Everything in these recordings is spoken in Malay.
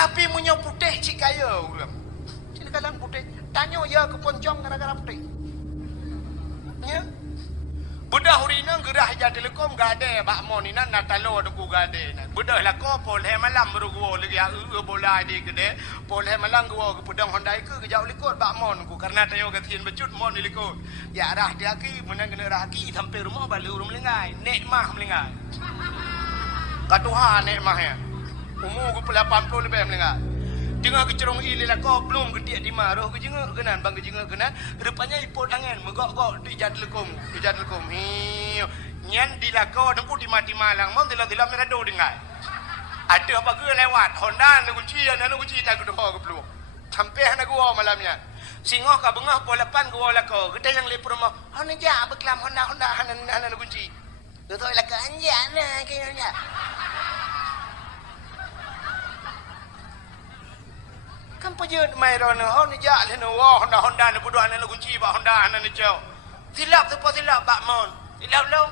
Tapi punya putih cik kaya ulam. Cik kalang putih. Tanya ya ke poncong gara-gara putih. Ya. Budak hurina gerah hijau telekom gade bak mon ina natalo duku gade na. Budak lah ko pol he malam berugo lagi bola di gede. Pol he malam gua ke pedang Honda ke jau likut bak mon ku karena tayo gatin becut mon di likut. Ya rah dia ki menang kena rah ki sampai rumah balik rumah melingai. Nek mah melingai. Katuhan nek mah ya. Umur ku 80 lebih melingai. Dengar kecerong ili lah kau belum gede di maruh ke jenguk kenan bang ke jenguk kenan rupanya ipot angin megok-gok di jad lekum hiu nyan di lakau dengku di mati malang mau tila-tila merado dengar ada apa ke lewat Honda nak kunci tak kudu ke belum sampai nak gua malamnya singoh ka bengah pol 8 gua lakau gede yang lepur mah hana ja beklam Honda hana kunci betul lah ke anjak nah kayaknya. Kan pejut mai rona Honda ja le no Honda ne budak ne kunci ba Honda ne cau. Silap tu apa silap bak mon. Silap lo.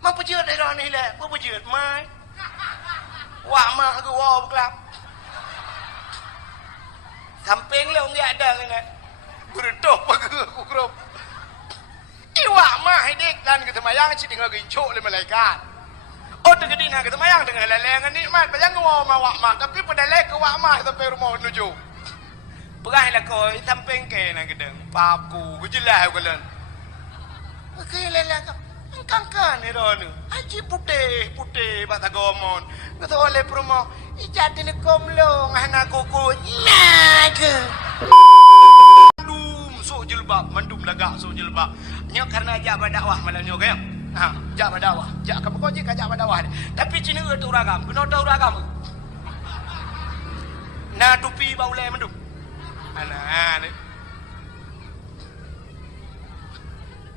Mang pejut ai rona ni le, bu pejut mai. Wak mah ke wa kelap. Samping le ong ada ne. Berdoh pagi ku krop. Iwak mah hidik dan ke temayang ci tinggal gincuk le malaikat. Oh tegedi nak kita mayang dengan lelengan nikmat bayang gua mawak mah tapi pada lek ke wak mah sampai rumah menuju. Perai lah kau samping ke nak gedeng paku gejelah kalen. Okey lelang kan ni ron. Haji putih bata gomon. Kata oleh rumah ijat telekom lo ngana kuku nak. Mandum sok jilbab mandum lagak sok jilbab. Nyok karena ajak berdakwah malam nyok ya. Ha, jak berdakwah. Jak kamu kau je kajak berdakwah. Tapi Cina tu ragam. Kena tahu ragam. Na tupi bau le mendung. Ana ni.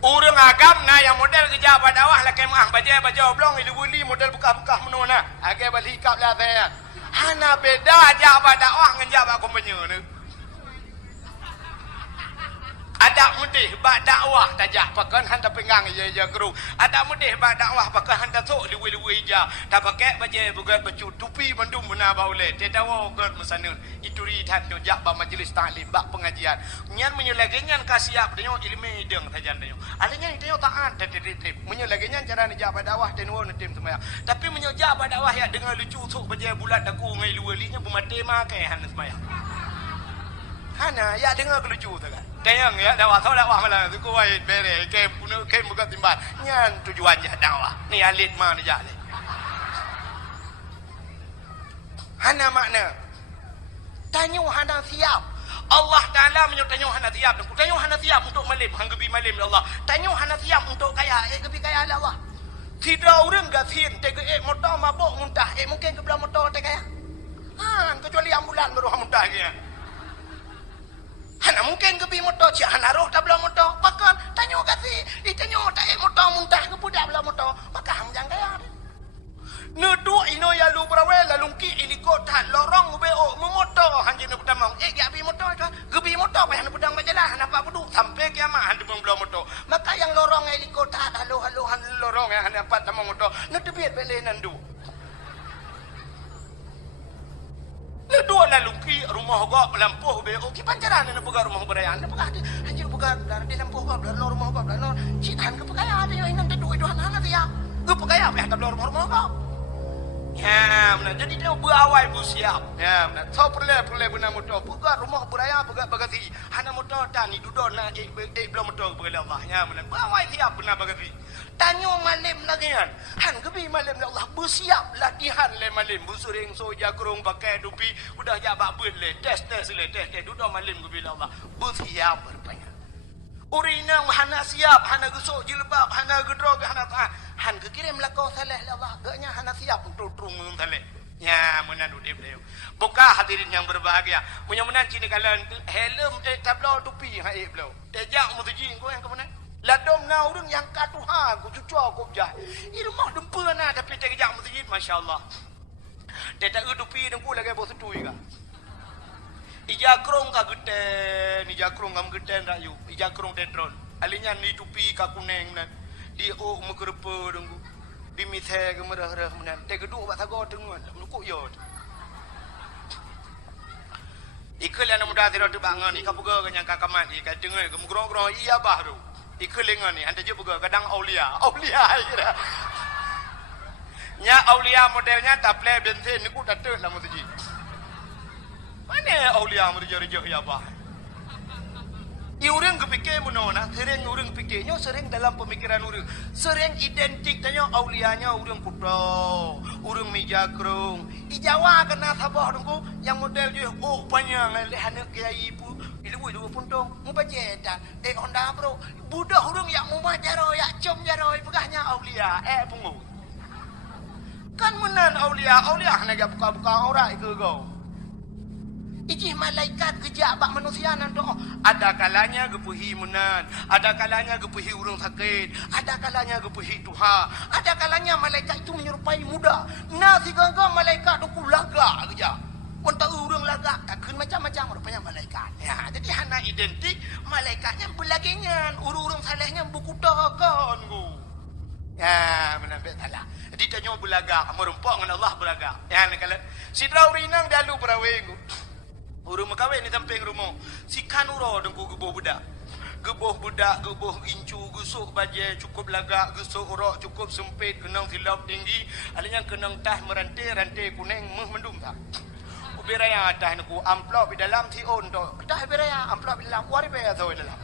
Urang agam na yang model kerja berdakwah lah kemah baca oblong ilu-uli model buka-buka menona. Age balik hikap lah saya. Hana beda jak berdakwah dengan jak berkompanya ni. Ada mudih bak dakwah tajak pakan hanta pinggang je keru. Ada mudih bak dakwah pakan hanta sok liwi-liwi je. Tak pakai baju bukan baju tupi mendum benar baule. Tetawa god mesanun. Itu rihat tu jak bak majlis taklim bak pengajian. Nyan menyulagi nyan kasiap denyo ilmu deng tajan denyo. Alanya denyo taat tetip. Menyulagi nyan cara ni jak bak dakwah denyo netim semaya. Tapi menyojak bak dakwah ya dengan lucu sok baju bulat daku ngai luwalinya bumate makai han semaya. Hana ya dengar kelucu tu kan. Dayang ya dakwah malah tu kuai bere kem buka timban. Nyan tujuannya dakwah. Ni alit mana je alit. Hana makna. Tanya hana siap. Allah Taala menyutanya hana siap. Tanya hana siap untuk malim hanggebi malim Allah. Tanya hana siap untuk kaya gebi kaya Allah. Tidak orang gasin tega motor mabuk muntah. Mungkin ke belah motor tega ya. Kecuali ambulan baru muntah dia. Hana mungkin kebi motor cik hana roh tak belah motor pakan tanya kasih ditanya tak motor muntah ke budak belah motor maka ham jangan kaya nedu ino ya lu berawal lalu ki ilikot tak lorong beo motor hanjin pertama gabi motor tu gebi motor payah pedang berjalan hana apa duduk sampai kiamat hana belah motor maka yang lorong ilikot tak halo han lorong yang hana empat sama motor nedu biar beli nandu dua lalu ki rumah gak lampuh be oki pancaran na buka rumah berayaan na buka anjir buka dari lampuh gak dari rumah gak dari citan ke pekaya ada yang inang dua itu anak dia ke pekaya apa yang rumah gak ya benar jadi dia berawal bu siap ya benar so perle benar motor buka rumah berayaan buka bagasi hana motor tani duduk na belum motor berla Allah ya benar berawal siap benar bagasi tanya malim lagi kan han kebi malim Allah bersiap latihan le malim busuring soja kurung pakai dupi udah jabak bun le tes duduk malim kebi Allah bersiap rupanya urina hana siap hana gusuk jilbab hana gedrog hana tahan han kekirim lakau saleh Allah gaknya hana siap untuk turun saleh ya menandu dia buka hadirin yang berbahagia punya menan cini kalian helm tablo tupi ha blo tejak mutuji kau yang kemenan ladom na urang yang katuha ku cucua ku jah iru mah dempa na tapi tegak masjid masyaallah tetak udupi dengku lagi bos tui ka ija krong ka geten ija krong ngam geten rayu ija krong dedron alinya ni tupi ka kuneng nan di o mukrepe dengku di mithe ke merah-merah menan tegedu ba tago tengun ku yo Ikut yang muda tidak tu bangun, ika buka kenyang kakamat, ika dengar, kemugrong-grong iya baru. Ikut lengan ni, anda je buka kadang aulia kira. Nya aulia modelnya tak play bensin, ni ku tak ter lah musuji. Mana aulia merja-reja ya bah? Orang kepikir menona, sering orang fikirnya sering dalam pemikiran orang, sering identik dengan aulianya orang kuda, orang mijakrung. Di Jawa kena sabah dongku, yang model je, oh panjang, lehana kiai ibu, ilu pun dong, mubajedan, Honda bro, budak orang yang mubajaro, yang cum jaro, pegahnya aulia, pungu. Kan menan aulia nak buka-buka orang itu kau. Iji malaikat kejak bak manusia nanti. Ada kalanya gepuhi menan, ada kalanya gepuhi urang sakit, ada kalanya gepuhi Tuhan, ada kalanya malaikat itu menyerupai muda. Nah si gangga malaikat tu laga kejak. Untuk urang laga takkan macam-macam rupanya malaikat. Ya, jadi hana identik malaikatnya belagingan, urang salehnya buku takkan ku. Ya, menambil salah. Jadi tanya belaga, merempak dengan Allah belaga. Ya, kalau si Raurinang dalu berawing. Urung makawin ni samping rumah. Si kanuro dengku geboh budak. Geboh incu, gusuk bajai cukup lagak, gusuk urok cukup sempit, kenang silap tinggi. Alanya kenang tah merantai kuning mendum tak. Ubiraya tah naku amplop di dalam si on tu. Tah ubiraya amplop di dalam wari bayar tu dalam.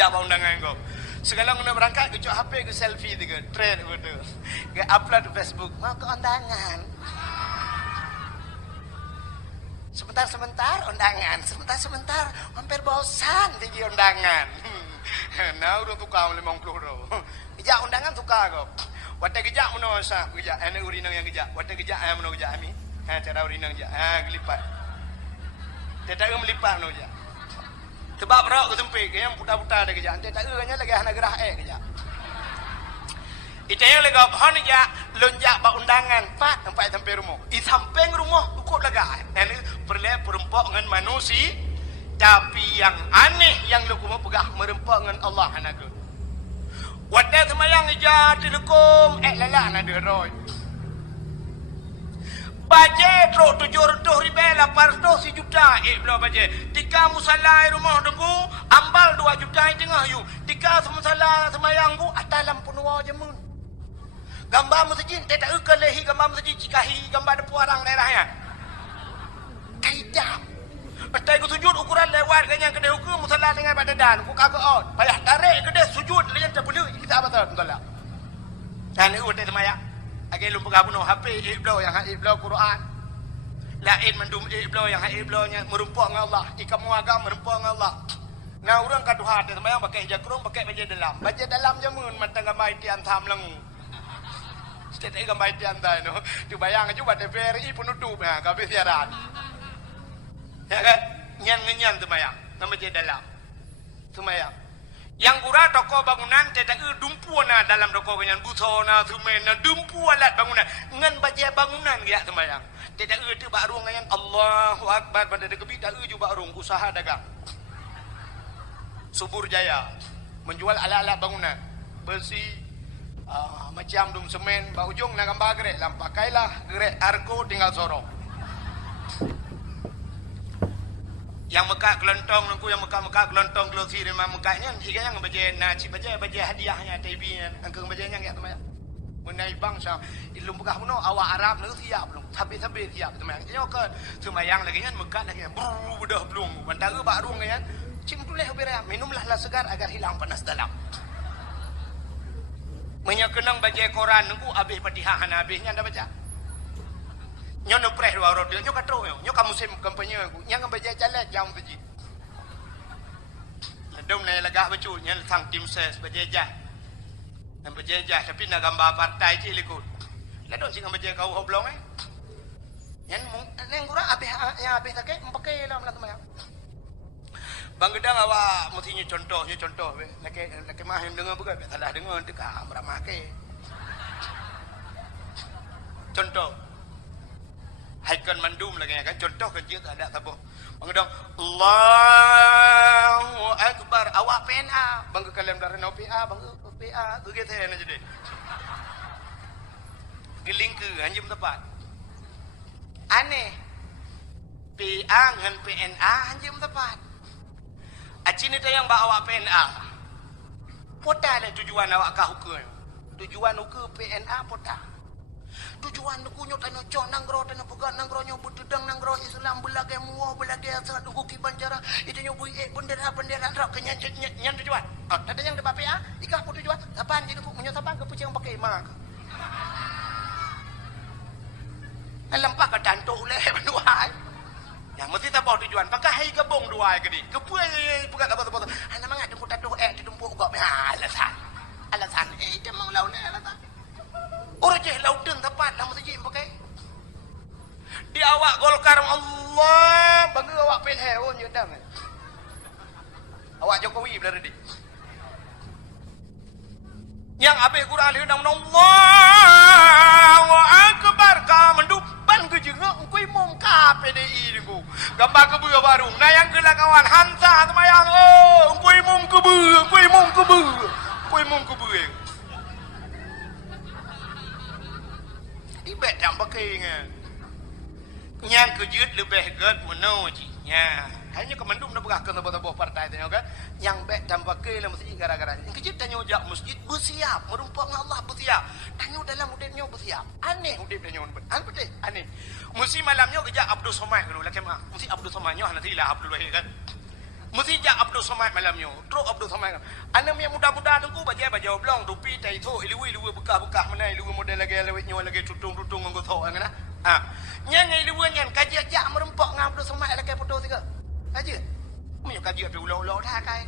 Jawab undangan kau. Segala guna berangkat ke HP ke selfie tiga, trend betul. Ke upload di Facebook, mau ke undangan. Sebentar undangan, sebentar hampir bosan tinggi undangan. Nah udah tukar 50 euro. Gejak undangan tukar kau. Wata gejak menosa, gejak ane urinang yang gejak. Wata gejak ayam meno gejak ami. Cara urinang gejak. Gelipat. Tidak melipat meno gejak. Sebab rok ke sempit, yang putar-putar ada gejak. Tidak nya lagi anak gerah gejak. Itu yang lagi hon ya lonjak bak undangan pak sampai rumah. I samping rumah cukup lega. Ini perempuan dengan manusia, tapi yang aneh yang lu mau pegah merempak dengan Allah anaku. Wadah semayang ija telekom lala nak deroi. Bajet ro 700 ribu 800 si juta belum bajet. Tika musala rumah dengku ambal 2 juta tengah yu. Tika musala semayang ku atas lampu nuwa jemun. Gambar masjid tak tak lehi gambar masjid cikahi gambar depu orang daerahnya. Kaidah. Betul ku sujud ukuran lewat kan yang kedai hukum musalla dengan badadan ku kagak out. Payah tarik kedai sujud layan tak boleh kita apa betul lah. Dan itu teh semaya. Agi lupa kamu no HP iblau yang iblau Quran. Lain mendum iblau yang iblaunya merumpak dengan Allah. Ikamu agak merumpak dengan Allah. Nah orang kaduha teh semaya pakai jakrung pakai baju dalam. Baju dalam jamun mata gambar tian tham lengu. Setiap gambar tian dah no. Tu bayang juga TVRI penutup ya habis siaran. Ya kan? Nyan semayang. Nama je dalam. Semayang. Yang kura toko bangunan tidak dumpu na dalam toko kenyan busona sumena dumpu alat bangunan. Ngan baca bangunan dia semayang. Tidak tu barung kenyan Allahu Akbar pada dekebi tak juga barung usaha dagang. Subur Jaya menjual alat-alat bangunan. Besi macam dum semen ba ujung nak gambar gerek lam pakailah gerek argo tinggal sorok. Yang Mekah kelontong nunggu yang Mekah kelontong kelosi di Mekahnya jika yang baca naci baca hadiahnya TB-nya angkung bacanya enggak teman. Menai bangsa ilmu Mekah puno awak Arab nu siap belum sampai siap teman. Nyo ke semayang lagi kan Mekah lagi budah belum bandara baru kan cim tuleh bera minumlah la segar agar hilang panas dalam. Menyakenang baca Quran nunggu habis Fatihah habisnya anda baca. Nyo no preh dua orang nyo katro nyo kamu musim kampanye yang baca caleg jam beji. Dom na lagak bacu nya sang tim ses bajajah. Dan bajajah tapi nak gambar partai je likut. La don sing baca kau hoblong Yang neng kurang habis tak pakai lah mana teman. Bang Gedang awak mestinya contoh laki mah yang dengar bukan salah dengar dekat meramah ke. Contoh Haikon mandum lagi kan contoh kecil ada tabuh. Bang Gedang Allahu Akbar awak PNA bang ke kalem darah no PA bang PA tu kita aja deh. Geling ke anjum tepat. Aneh. PA dengan PNA hanya tepat. Acini tayang ba awak PNA. Pota le tujuan awak ka hukum. Tujuan uku PNA pota. Tujuan uku nyo tanyo cok nanggro tanyo pegat nanggro nyo betudang nanggro Islam belage muah belage asal uku ki banjara itu nyo bui bendera rak kenyan nyan tujuan. Oh, ada yang debat PA, ikah pun tujuan. Sapan jadi ku menyo sapan ke pucang pakai mak. Lampak ka tanto le banduai. Yang mesti tak bawa tujuan. Pakai hai gabung dua ke di. Kepuai bukan apa-apa. Ana mangat dengku tadu ditumpuk gak alasan. Alasan dia mau lawan alasan. Orang je laudeng tepat lah mesti pakai. Di awak Golkar Allah bangga awak PNH oh nyedam. Awak Jokowi belar di. Yang habis Quran hidup Allahu Akbar ka mendupan ke jengak engkau mongka PDI niku. Gambar kebeu barung. Nah yang gelang kawan Hansa semayang oh engkau mong kebeu, engkau mong kebeu. Engkau mong kebeu. Ibet tak pakai ngah. Yang kejut lebih ged menuji. Ya. Hanya kemandum dah berah ke sebuah partai tanya kan. Yang bet dan pakai lah masjid gara-gara. Yang kejut tanya ujak masjid bersiap. Merumpuk dengan Allah bersiap. Tanya dalam udipnya bersiap. Aneh udip tanya. Aneh. Aneh. Mesti malamnya kejak Abdul Somad dulu lah kemah. Mesti Abdul Somadnya nanti lah Abdul Wahid kan. Mesti jak Abdul Somad malamnya. Teruk Abdul Somad kan. Anak yang muda-muda tunggu baju blong. Dupi tak itu. Ilu-ilu bekah-bekah mana. Ilu model lagi lewitnya lagi tutung-tutung nggotok kan. Yang ilu yang kaji jak merumpuk dengan Abdul Somad lagi foto tiga. Aja. Punya kaji api ulau-ulau dah kai.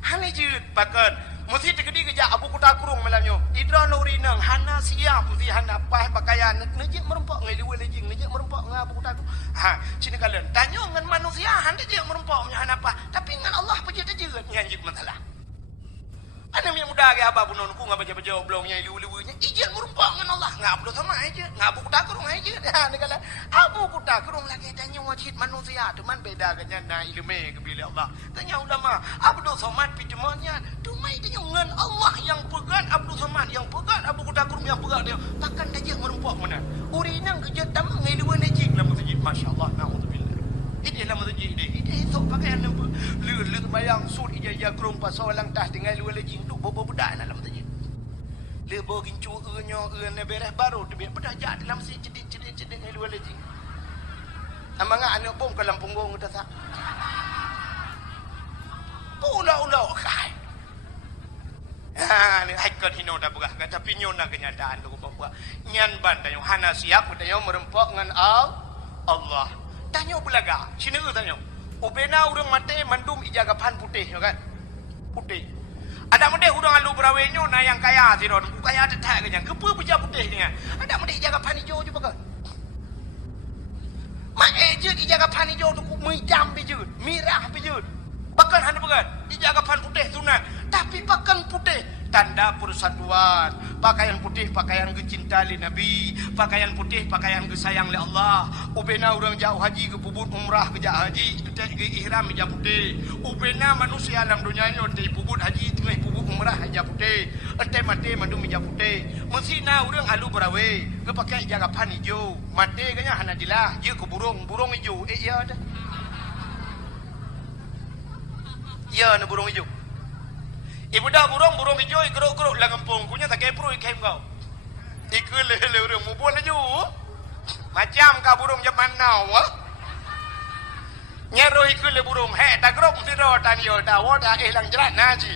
Hanya je pakan. Mesti terkedi kejak Abu Kuta Kurung malamnya. Idra Nurinang hana siap mesti hana pah pakaian nejek merumpok ngai dua lejing nejek merumpok ngai Abu Kuta Kurung. Ha, sini kalian tanya dengan manusia hana je merumpok nya hana pah. Tapi dengan Allah pejat je nganjik masalah. Ana yang muda ke abah punonku ngah baca-baca oblongnya ilu-ilunya. Ijin merumpok dengan Allah. Ngah Abdul sama aja. Ngah Abu Kuta Kurung aja. Ha, kala Abu Kuta Kurung lagi tanya wajib manusia. Teman beda kanya na ilmu kebila Allah. Tanya ulama. Abdul Somad pijemannya. Tumai tanya dengan Allah yang pegat Abdul Somad. Yang pegat Abu Kuta Kurung yang pegat dia. Takkan dia merumpok mana. Urinang kejat tamang ngiluan najik lah masjid. Masya Allah. Na'udzubillah. Ini lah masjid dia. Ini esok pakaian nampak. Lur mayang sud ijaya kerung pasal lang tas dengan luar lejing tu bobo budak dalam masjid. Le bogin cu nyo ne beres baru tu biar bedah jak dalam masjid cedik dengan luar lejing. Amanga anak bom ke Lampung Gong tu tak. Ulau kai. Ha ni haikot hino dah berah tapi nyona kenyataan tu bapak. Nyan ban tanyo hana siap tanyo merempok dengan Allah. Tanyo belaga. Sini tanyo. Ubena urang mate mandum ijaga pan putih kan. Putih. Ada mede urang alu berawenyo na yang kaya siron. Kaya tetak kenyang. Kepa beja putih ni. Ada mede ijaga pan hijau juga kan. Mak ejut ijaga pan hijau tu mijam bijut, mirah bijut. Bahkan hana begat. Ijaga pan putih sunat. Tapi bahkan putih tanda persatuan. Pakaian putih pakaian kecinta li Nabi. Pakaian putih pakaian kesayang li Allah. Ubena orang jauh haji ke pubut umrah ke jak haji. Kita ke ihram hijab putih. Ubena manusia dalam dunia ni ontai pubut haji tengah pubut umrah hijab putih. Ontai mati mandum hijab putih. Mesina orang alu berawe. Ke pakai jaga pan hijau. Mati kanya hana dilah. Dia ke burung hijau. Ya ada. Ya na burung hijau. Ibu dah burung hijau geruk-geruk lah kampung. Punya tak kaya perut ikan kau. Iku lele orang mubun aja. Macam kau burung zaman now. Nyeroh iku le burung. Hei tak geruk mesti roh tanya. Dah wadah lang jerat naji.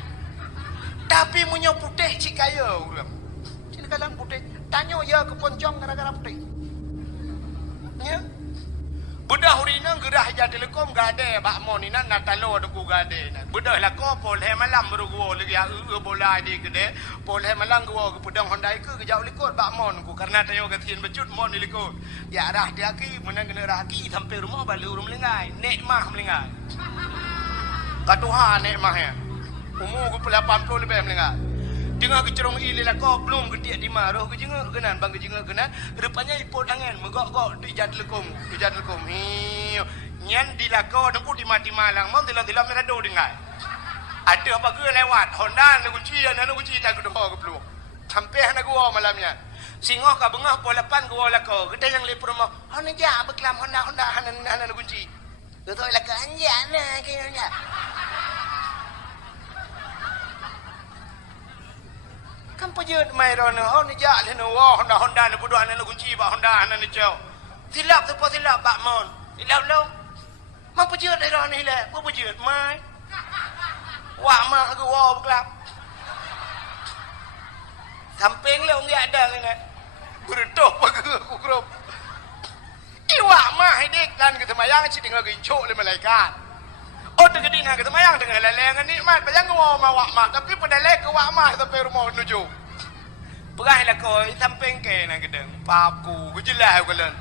Tapi punya putih cik kaya orang. Cik kalang putih. Tanya ya ke poncong gara-gara putih. Ya. Budak hurina gerah jadi lekom gade bak mon ni nan natalo duku gade nan. Budak lah ko pol he malam baru gua lagi bola di gede. Pol he malam gua ke pedang Honda ke jauh likut bak mon ku karena tayo gatin becut mon ni likut. Ya rah dia ki menang kena rah ki sampai rumah balik urung melengai. Nek mah melengai. Katuha nek mah ya. Umur ku 80 lebih melengai. Dengar kecerong ili lah kau belum gede di maruh ke jenguk kenan bang ke jenguk kenan rupanya ipot angan megok-gok di jad lekum nyan di lakau nunggu di mati malang mau tilam-tilam merado dengar ada apa ke lewat Honda nak kunci tak ke depan ke peluk sampai nak gua malamnya Singoh ka bengah pola pan gua la ko. Gede yang lepur mah. Hana ja beklam Honda hanan kunci. Betul lah ke anjak na kayaknya. Kan pejut mai rono Hana ja le no Honda na bodoh hanan kunci ba Honda hanan jauh. Silap tu po silap bak mon. Silap lo. Mang pejut dari rono ni le. Bo pejut mai. Wak mah aku wow beklap. Samping le ong ada ni nak. Berdoh bagi aku kerup. Iwak mah hidik dan kita mayang si tinggal gincuk le malaikat. Oh tu kedin kita mayang dengan lelengan nikmat bayang wow mah wak mah tapi pada lek ke wak mah sampai rumah menuju. Perah lah kau samping ke nak gedeng. Papu jelas aku len.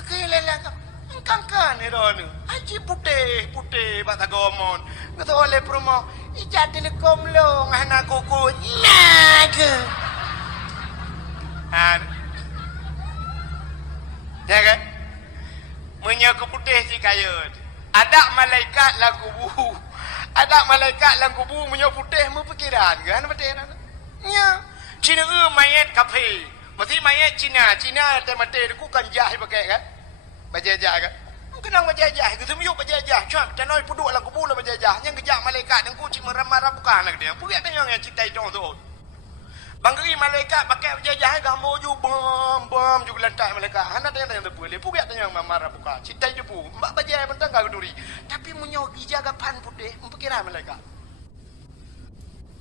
Okey lelang. Kan ni rono. Haji putih batagomon. Kata oleh promo, ijat telekom lo ngana kuku. Naga. Ya kan? Menyaku putih si kayut. Ada malaikat lang kubu. Ada malaikat lang kubu menyaku putih mu pikiran kan betul kan? Ya. Cina mayat kafe. Mesti mayat Cina te mate ku kan jah pakai kan? Bajajah kan? Kenang bajajah, kita miyuk bajajah. Cak, tanoi puduk lah kubur lah bajajah. Yang kejak malaikat, yang kucing marah-marah bukan nak dia. Pugat tanya yang cinta itu tu. Bangkeri malaikat pakai bajajah, gambar ju bom juga lantai malaikat. Hana tanya yang terpulih. Pugat tanya yang marah bukan. Cinta itu pun. Mbak bajajah bentang kau duri. Tapi menyok dijaga pan putih, memperkira malaikat.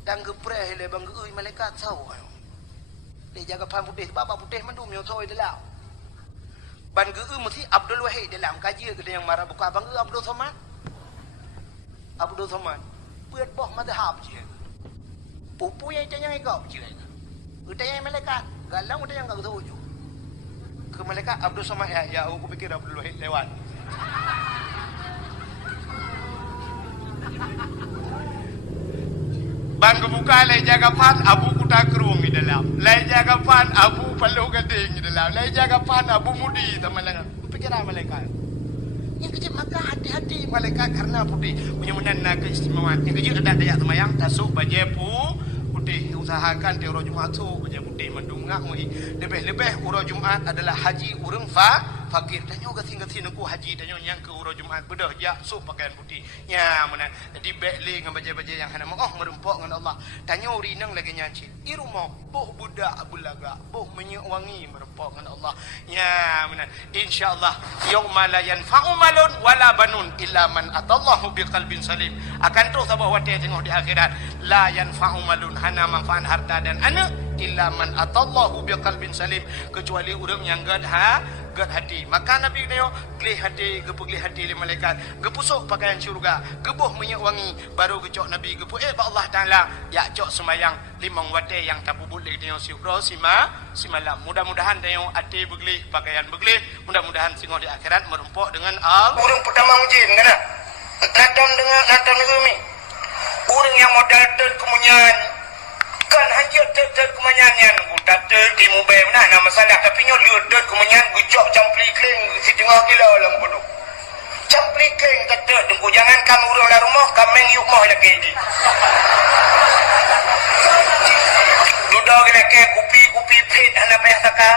Dan gepreh le bangkeri malaikat tahu. Dia jaga pan putih, sebab putih mandum yang tahu itu lah. Ban geu mesti Abdul Wahid dalam kaji ke yang marah buka bang Abdul Somad. Abdul Somad. Buat boh mazhab je. Pupu yang tanya kau je. Utaya malaikat, galang utaya kau tahu je. Ke malaikat Abdul Somad ya aku fikir Abdul Wahid lewat. Ban kebuka lai jaga pan abu kuda kerung di dalam. Lai jaga pan abu palu gading di dalam. Lai jaga pan abu mudi sama dengan pikiran malaikat. Yang kecil maka hati-hati malaikat karena putih punya menanda keistimewaan. Yang kecil ada dayak semayang tasuk bajepu putih. Usahakan di urut Jumaat tu baje putih mendungak mui. Lebih-lebih urut Jumaat adalah haji urang fakir. Tanya gasin aku haji tanya yang ke urut Jumaat bedah ya sup pakaian putih. Ya mana. Jadi bekli dengan baje-baje yang hana merempok dengan Allah. Tanya urinang lagi nyanci. I rumah boh budak bulaga, boh minyak wangi merempok dengan Allah. Ya mana. Insya-Allah yauma la yanfa'u malun wala banun illa man atallahu biqalbin salim. Akan tu sabah wati tengok di akhirat la yanfa'u malun hana manfaat harta dan anak illa man atallahu biqalbin salim kecuali orang yang gad hati. Maka Nabi dia gelih hati, gelih hati le malaikat, gepusuk pakaian syurga, gebuh minyak wangi, baru gecok Nabi gepu Allah Taala ya cok semayang limang wate yang tak boleh dia syukra simalam. Mudah-mudahan dia hati begelih, pakaian begelih, mudah-mudahan singoh di akhirat merempok dengan orang pertama mujin kana. Latam umi. Orang yang modal kemunyan kan hanya ter kemanyangan budak ter di mobil mana masalah tapi nyo leudet kemanyan gucok campli kling setengah kilo lang bodoh campli kling kata tunggu jangan kamu urang la rumah kameng yuk moh lagi di duduk kena ke kupi pit ana payah saka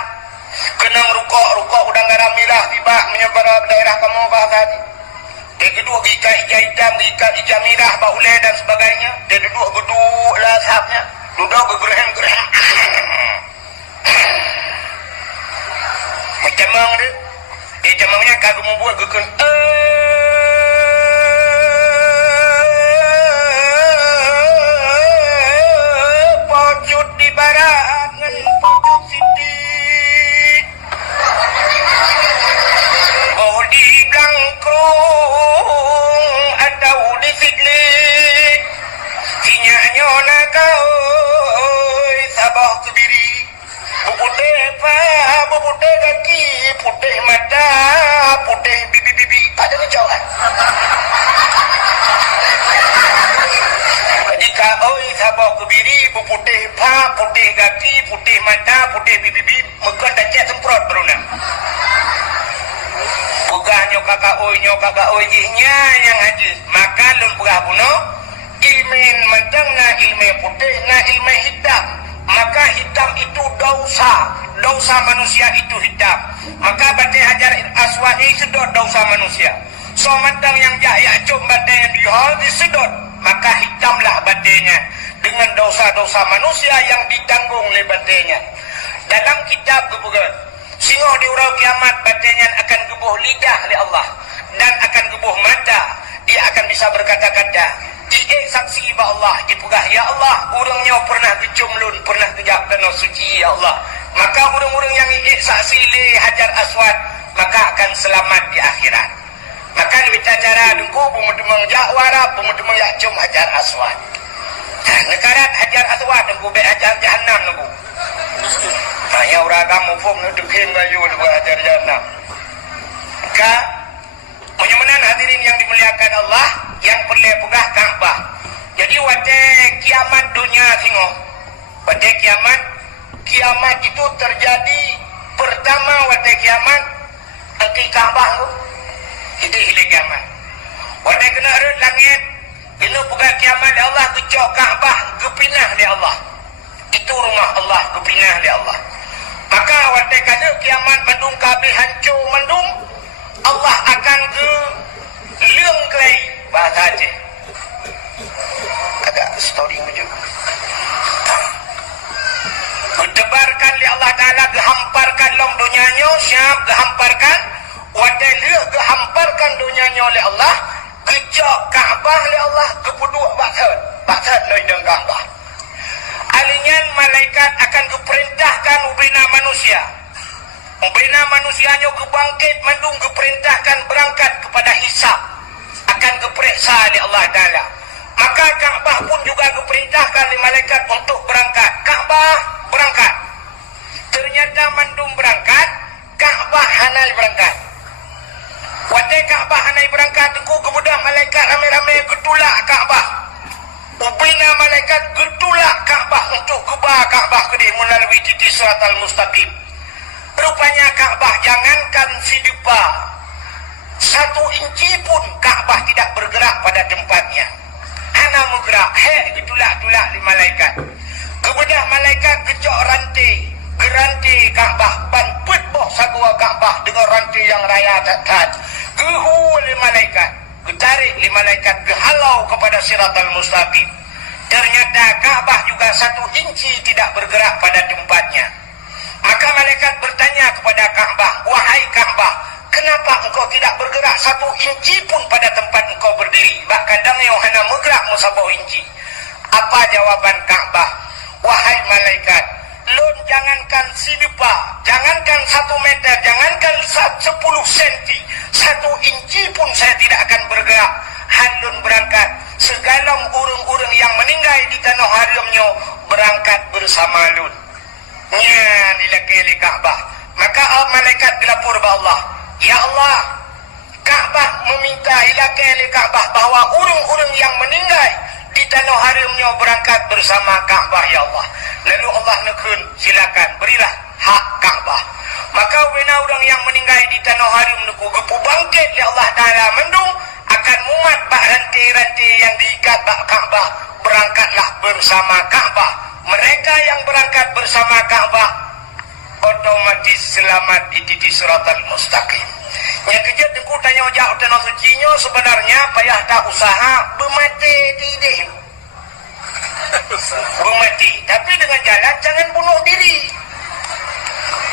kena rukuk udang garam merah tiba menyebar daerah kamu bahasa yang kedua gikat hijau hitam hijau merah baulai dan sebagainya dia duduk lah sahabnya duduk gerem macam mana dia jamangnya kagum membuat gekun pojok di barangan pojok sidik oh di blangkrung atau di siklik sinyanya nak kau sabah kebiri putih putih kaki putih mata putih bibi ada kejauhan jika oi sabah kebiri putih putih kaki putih mata putih bibi maka tak cek semprot beruna pegahnya kakak oi jihnya yang haji maka lum pegah puno ilmen matang na ilmen putih na ilmen hitam maka hitam itu dosa manusia itu hitam. Maka batai Hajar Aswad ini sedot dosa manusia. So matang yang jaya cum batai yang dihol disedot, maka hitamlah batainya dengan dosa-dosa manusia yang ditanggung oleh batainya. Dalam kitab kebukan singoh di urau kiamat batainya akan gebuh lidah oleh Allah dan akan gebuh mata. Dia akan bisa berkata-kata, saksi ba Allah dipegah ya Allah, urangnya pernah kecumlun, pernah kejak tanah suci ya Allah. Maka urang-urang yang saksi li Hajar Aswad maka akan selamat di akhirat. Maka bicara dengku bumudumang jawara bumudumang yakcum Hajar Aswad. Nah, negara Hajar Aswad dengku be Hajar Jahannam nunggu. Tanya orang kamu pun nudukin bayu dengku Hajar Jahannam. Maka menyamanan hadirin yang dimuliakan Allah, yang perlu pegah Ka'bah. Jadi waktu kiamat dunia tengok, waktu kiamat itu terjadi pertama waktu kiamat angki Ka'bah itu hilang kiamat. Waktu kena urut langit, kena pegah kiamat Allah kecok Ka'bah kepinah di Allah. Itu rumah Allah kepinah di Allah. Maka waktu kena kiamat mendung kabeh hancur mendung, Allah akan ke leung kelai bahasa Aceh. Agak story macam Berdebarkan li Allah Ta'ala, gehamparkan long dunianya, siap gehamparkan. Wadai liuk gehamparkan dunianya oleh Allah, kejak Ka'bah oleh Allah, kepuduk baksad loidang Ka'bah. Alinyan malaikat akan keperintahkan ubina manusia. Ubina manusianya kebangkit mendung keperintahkan berangkat kepada hisab. Akan keperiksa oleh Allah Ta'ala. Maka Ka'bah pun juga keperintahkan oleh malaikat untuk berangkat. Ka'bah berangkat. Ternyata mendung berangkat, Ka'bah hanai berangkat. Waktu Ka'bah hanai berangkat, aku kemudian malaikat ramai-ramai getulak Ka'bah. Ubina malaikat getulak Ka'bah untuk kebah Ka'bah ke dia melalui titik Siratal Mustaqim. Rupanya Ka'bah jangankan sidipa, 1 inci pun Ka'bah tidak bergerak pada tempatnya. Hana bergerak, getulak-tulak di malaikat. Kemudian malaikat kecok rantai, gerantai Ka'bah, panput boh sagua Ka'bah dengan rantai yang raya tatat. Gehu oleh malaikat, getarik oleh malaikat, gehalau kepada Siratal Mustaqim. Ternyata Ka'bah juga 1 inci tidak bergerak pada tempatnya. Maka malaikat bertanya kepada Ka'bah, wahai Ka'bah, kenapa engkau tidak bergerak 1 inci pun pada tempat engkau berdiri? Kadang yang hana bergerak musabah inci. Apa jawaban Ka'bah? Wahai malaikat, lun jangankan sidipa, jangankan 1 meter, jangankan 10 senti, 1 inci pun saya tidak akan bergerak. Handun berangkat, segala urang-urang yang meninggal di tanah haramnya berangkat bersama lun. Nya dilakili Ka'bah. Maka malaikat gelapur ba Allah, ya Allah, Ka'bah meminta ilakili Ka'bah bahawa urang-urang yang meninggal di tanah haramnya berangkat bersama Ka'bah ya Allah. Lalu Allah nekun, silakan berilah hak Ka'bah. Maka wena orang yang meninggal di tanah haram neku gepu bangkit ya Allah Ta'ala mendung akan muat bak rantai-rantai yang diikat bak Ka'bah, berangkatlah bersama Ka'bah. Mereka yang berangkat bersama Ka'bah otomatis selamat di titik Siratal Mustaqim. Yang kejap aku tanya jauh tanah sucinya sebenarnya payah tak usaha bermati tidak. Bermati, tapi dengan jalan jangan bunuh diri.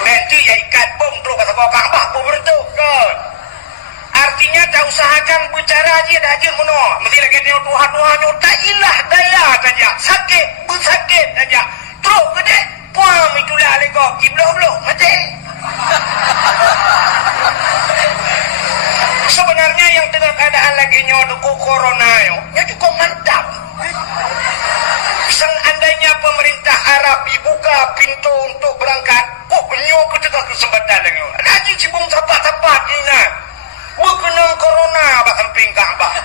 Nanti ya ikat bom terus kata kau Ka'bah pun bertuk kan. Artinya tak usahakan bicara aja dah aja bunuh. Mesti lagi tengok Tuhan-Tuhan tak ilah daya saja. Sakit, bersakit saja. Terus gede, puang itulah lekok. Kibloh-bloh, mati. Sebenarnya yang tengah keadaan lagi nyoduku corona ya cukup mantap. Seandainya pemerintah Arab dibuka pintu untuk berangkat, nyo ketika kesempatan lagi. Lagi cibung tapak-tapak ini. Berkenang corona bak samping Ka'bah.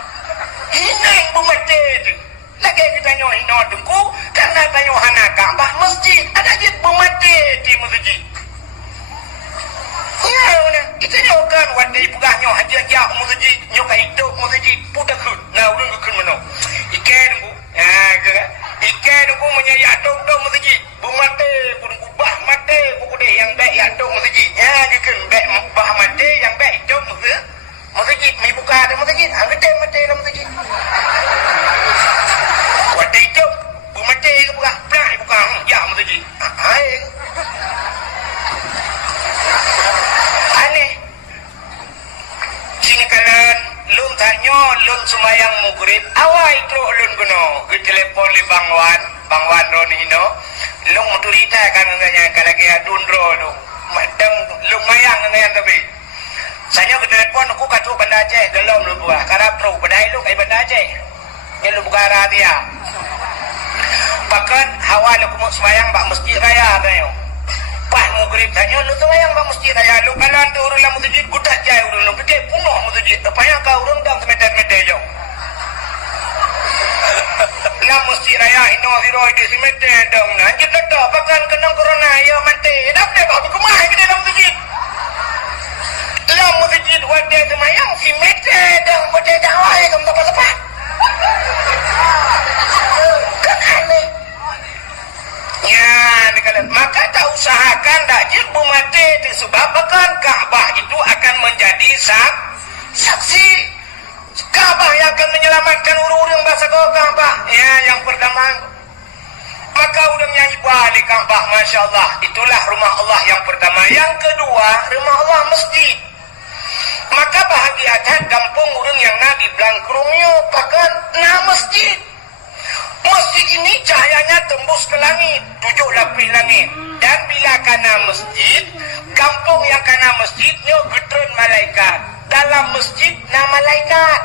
Hinang bermati itu. Lagi kita nyo hina dengku karena tanyo hana Ka'bah masjid. Ada je bermati di masjid. Ya, kita nyokan wadai pegahnya hajat masjid, nyokan hidup masjid pudak kun. Nah, urang kun meno. Ikan bu. Ya, ke. Ikan bu menyayak dong masjid. Bumat maghrib awai tro ulun kuno ke telepon li Bang Wan Ronino lung motorita kan nganya kalagi adun ro lu madang lumayan nganya tapi saya ke telepon aku katu Banda Aceh dalam lu buah karap tro badai lu kai Banda Aceh ni lu buka dia bahkan hawa lu kumuk semayang bak masjid raya tayo pas maghrib tanya lu semayang bak masjid raya lu kalau anda urang la masjid gudak jai urang lu fikir punuh masjid apa yang kau urang dang semeter-meter jauh la masjid raya ino hiro ide semeter dang anjir dah bahkan kena corona ya mati dah bak kumah ke dalam masjid la masjid wade semayang semeter dang pada dakwah kamu tepat-tepat ya, maka tak usahakan dajil mati disebabkan Ka'bah itu akan menjadi saksi. Ka'bah yang akan menyelamatkan orang-orang bahasa Ka'bah. Ya, yang pertama. Maka orang nyanyi balik Ka'bah, Masya Allah. Itulah rumah Allah yang pertama. Yang kedua, rumah Allah masjid. Maka bahagiatan kampung orang yang di Blangkrungnya bahkan masjid. Masjid ini cahayanya tembus ke langit, 7 lapis langit. Dan bila kena masjid, kampung yang kena masjidnya getren malaikat. Dalam masjid na malaikat.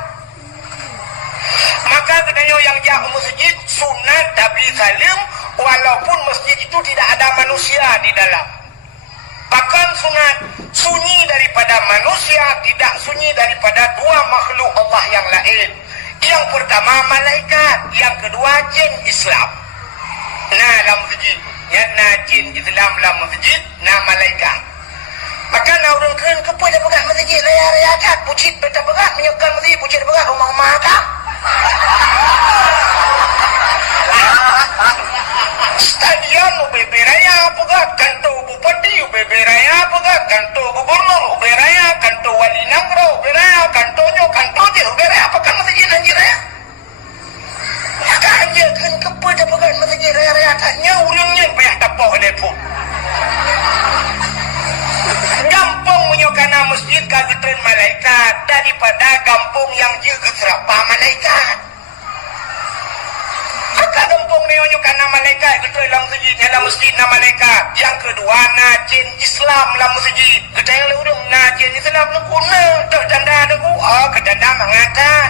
Maka katanya yang jauh masjid sunat Nabi Salim, walaupun masjid itu tidak ada manusia di dalam. Bahkan sunat sunyi daripada manusia, tidak sunyi daripada dua makhluk Allah yang lain. Yang pertama malaikat, yang kedua jin Islam. Nah, dalam masjid, ya nah jin Islam dalam masjid, nah malaikat. Maka nak orang keren kepada pegang masjid raya-raya kat, pucit beta pegang menyokkan masjid, pucit pegang rumah-rumah kah? Stadion UBB Raya pegang, kantor bupati UBB Raya pegang, kantor gubernur UBB Raya, kantor wali negara UBB Raya, kantornya UBB Raya pegang masjid anjir raya. Maka aja kan kepada pegang masjid raya-raya katnya urangnya payah tapah telepon. Kampung menyokana masjid kagetren malaikat daripada kampung yang juga serapah malaikat. Maka kampung ni menyokana malaikat getren dalam masjid, dalam masjid na malaikat. Yang kedua najin Islam dalam masjid. Kita yang urang najin Islam nak guna dah tanda ada ku. Kedanda mengangkat.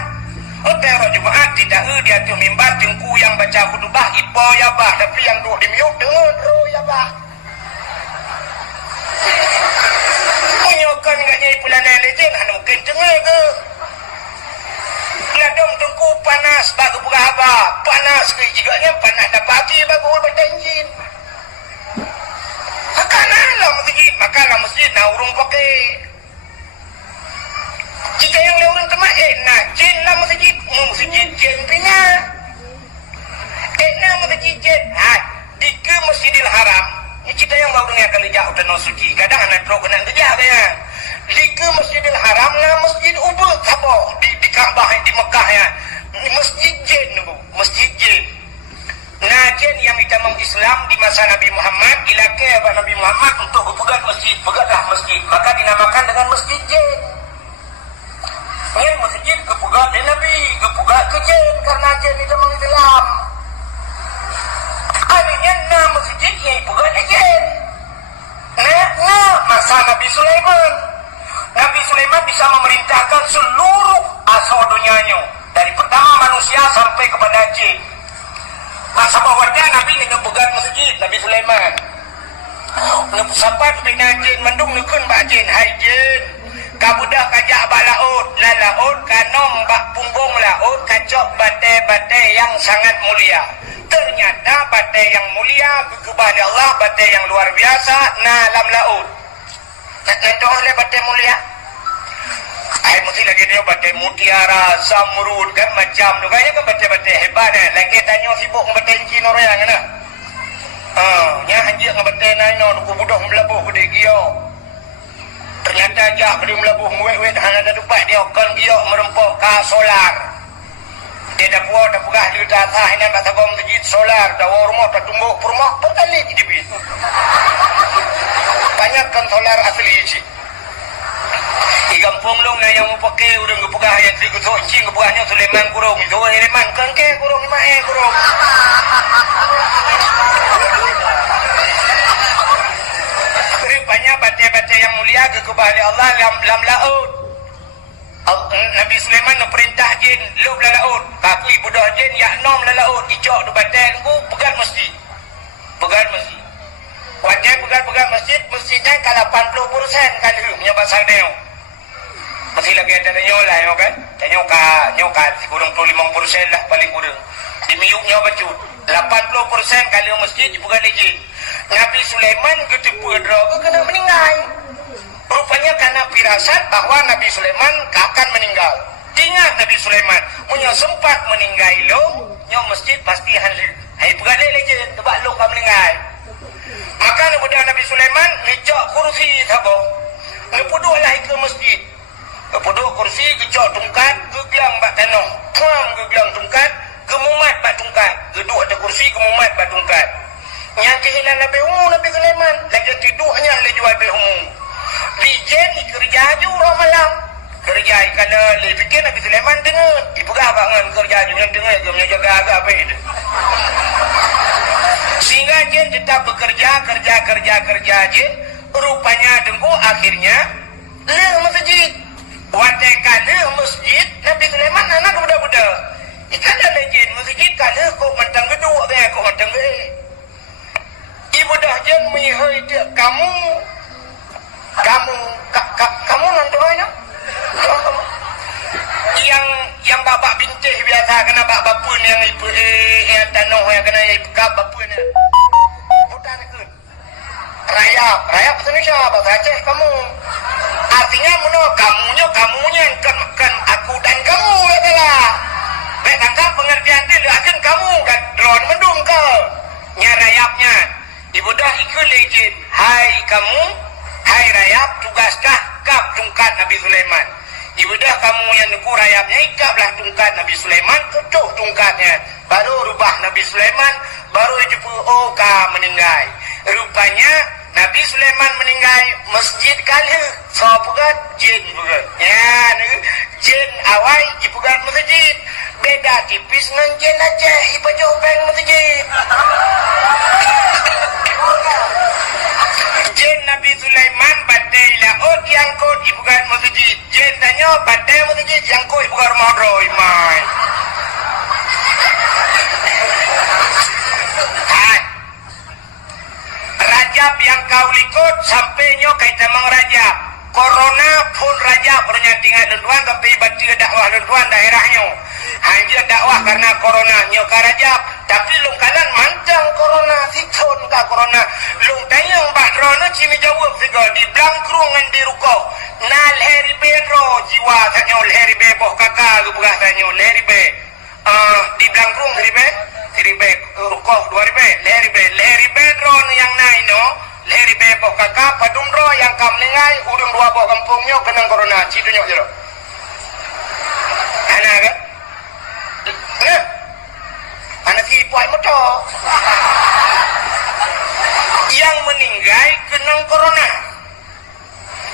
Pero Jumaat tidak dia tu mimbar tengku yang baca khutbah ipo ya bah, tapi yang duduk di miuk dengar ro ya bah. Menyokan enggak nyai pulanan legend hanya mungkin dengar ke. Ladong tengku panas bagu berapa? Panas ke jiganya panas dah pagi bagu bertenjin. Makalah masjid na urung pakai. Jika yang orang teman nak jin lah masjid jin pina. Nak masjid jin. Di ke Masjidil Haram. Kita yang baru yang akan jauh dan suci. Kadang anak teruk kena kerja ya. Di ke Masjidil Haram na masjid ubah apa di Kaabah di Mekah ya. Masjid jin tu, masjid jin. Nah jin yang ditamang Islam di masa Nabi Muhammad ilakai abah Nabi Muhammad untuk pegang masjid, peganglah masjid. Maka dinamakan dengan masjid jin. Ini masjid kepegat dari Nabi, kepegat ke jin karena jin itu Islam. Akhirnya nama masjid yang pegat dari jin. Masa Nabi Sulaiman. Nabi Sulaiman bisa memerintahkan seluruh asal dunianya. Dari pertama manusia sampai kepada jin. Masa bawahnya Nabi dengan pegat masjid, Nabi Sulaiman. Sampai kepada jin, mendung nukun bak jin, hai jin. Kabudah kajak bak laut, la laut kanom bak punggung laut, kacok batai-batai yang sangat mulia. Ternyata batai yang mulia kepada Allah, batai yang luar biasa na alam laut. Nak oleh batai mulia. Mesti lagi dia batai mutiara, zamrud kan macam tu. Kayaknya kan batai-batai hebat kan. Lagi tanya sibuk batai Cina orang kan. Nya anjir batai naino ku budak melabuh ke dia. Ternyata ajak dia melabuh muet-muet hana ada tempat dia kan dia merempok ke solar. Dia dah buat dah pegah dia dah sah ini tak tahu masjid solar dah rumah dah tumbuk rumah berkali di bis. Banyakkan solar asli sih. Di kampung kampung long na yang pakai urang gepegah yang tri gutu cing gepegahnya Sulaiman kurung itu Sulaiman kengke kurung mae kurung rupanya baca-baca yang mulia kekubah Allah lam laut Nabi Sulaiman perintah jin lub la laut kaku ibu dah jin ya nom la laut icok du badan ku pegang masjid wajah pegang masjidnya ke 80% kali punya basang neo masih lagi ada nyola yo kan nyoka kurang 25% lah paling kurang di miuknya bacut 80% kali masjid dipegang jin Nabi Sulaiman ketipu droga kena meninggal rupanya karena firasat bahwa Nabi Sulaiman akan meninggal ingat Nabi Sulaiman punya sempat meninggal lo nyo masjid pasti halir hai pegang jin tebak lo kan meninggal maka kemudian Nabi Sulaiman ngejak kursi sabo ngepuduk lah ke masjid ngepuduk kursi ngejak tungkat geglang bak tanah tuang geglang tungkat gemumat bak tungkat geduk ada kursi gemumat bak tungkat yang kehilangan Nabi Nabi Sulaiman lagi tiduknya le jual Nabi Lijen kerja je orang malam kerja kalau le fikir Nabi Sulaiman dengar dipegah bangan kerja je dengar dia jaga agak apa itu sehingga jin tetap bekerja kerja jin rupanya dengku akhirnya le masjid wateka le masjid Nabi Sulaiman anak budak-budak ikan ada jin masjid kalau kok mentang geduk dia kok mentang ibu dah jin mihoi dia kamu nandoanya yang bapak bintih biasa kena bapak pun yang ibu yang tanah yang kena ibu bapak pun bukan ke rayap Indonesia bahasa Aceh kamu artinya kamunya kan aku dan kamu adalah baik tangkap pengertian dia akan kamu kan drone mendung ke nya rayapnya ibu dah ikut legend hai kamu hai rayap tugaskah kap tungkat Nabi Sulaiman ibu dah kamu yang neku rayapnya ikaplah tungkat Nabi Sulaiman tutup tungkatnya baru rubah Nabi Sulaiman baru jumpa meninggal rupanya Nabi Sulaiman meninggal masjid kali so pegat jin pegat ya jin awal dipegat masjid beda tipis dengan jin aja ibu jopeng masjid jin Nabi Sulaiman badai laut yang kau dipegat masjid jin tanya badai masjid yang kau dipegat rumah roy mai Rajab yang kau likut sampai nyo kaitan mang Rajab corona pun Rajab orangnya tinggal lenduan tapi baca dakwah lenduan daerahnya hanya dakwah karena corona nyo ke Rajab tapi lung kanan mancang corona sikson ka corona lung tayang bahrona cini jawab siga di blangkrungan di ruko nal heri bedro jiwa sanyo heri beboh kakak gubah sanyo heri be di blangkrung heri be ruko 2000 leri bedro yang naino leri beboh kakak padumro yang kam nengai udung dua boh kampungnya kena corona cidunya jero ana kan nah anak si puai motor yang meninggal kena corona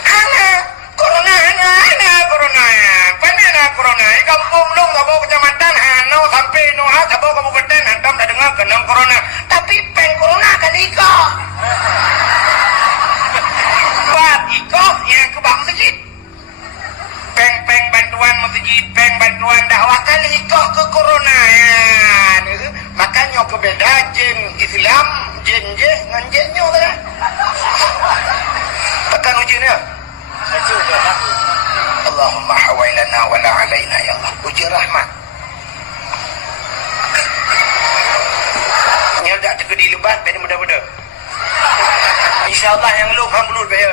anak corona corona kampung dong gak bawa kecamatan Hano sampai Noha gak bawa kabupaten hantam dah dengar kena corona tapi peng corona kan iko buat iko yang ke bang masjid peng bantuan masjid peng bantuan dakwah kan iko ke corona ya makanya kebeda jin Islam jin dengan jinnya kan tekan ujiannya Allahumma hawailana wa la alaina ya Allah uji rahmat yang tak terkedi lebat pada muda-muda insyaAllah yang lu kan belut bayar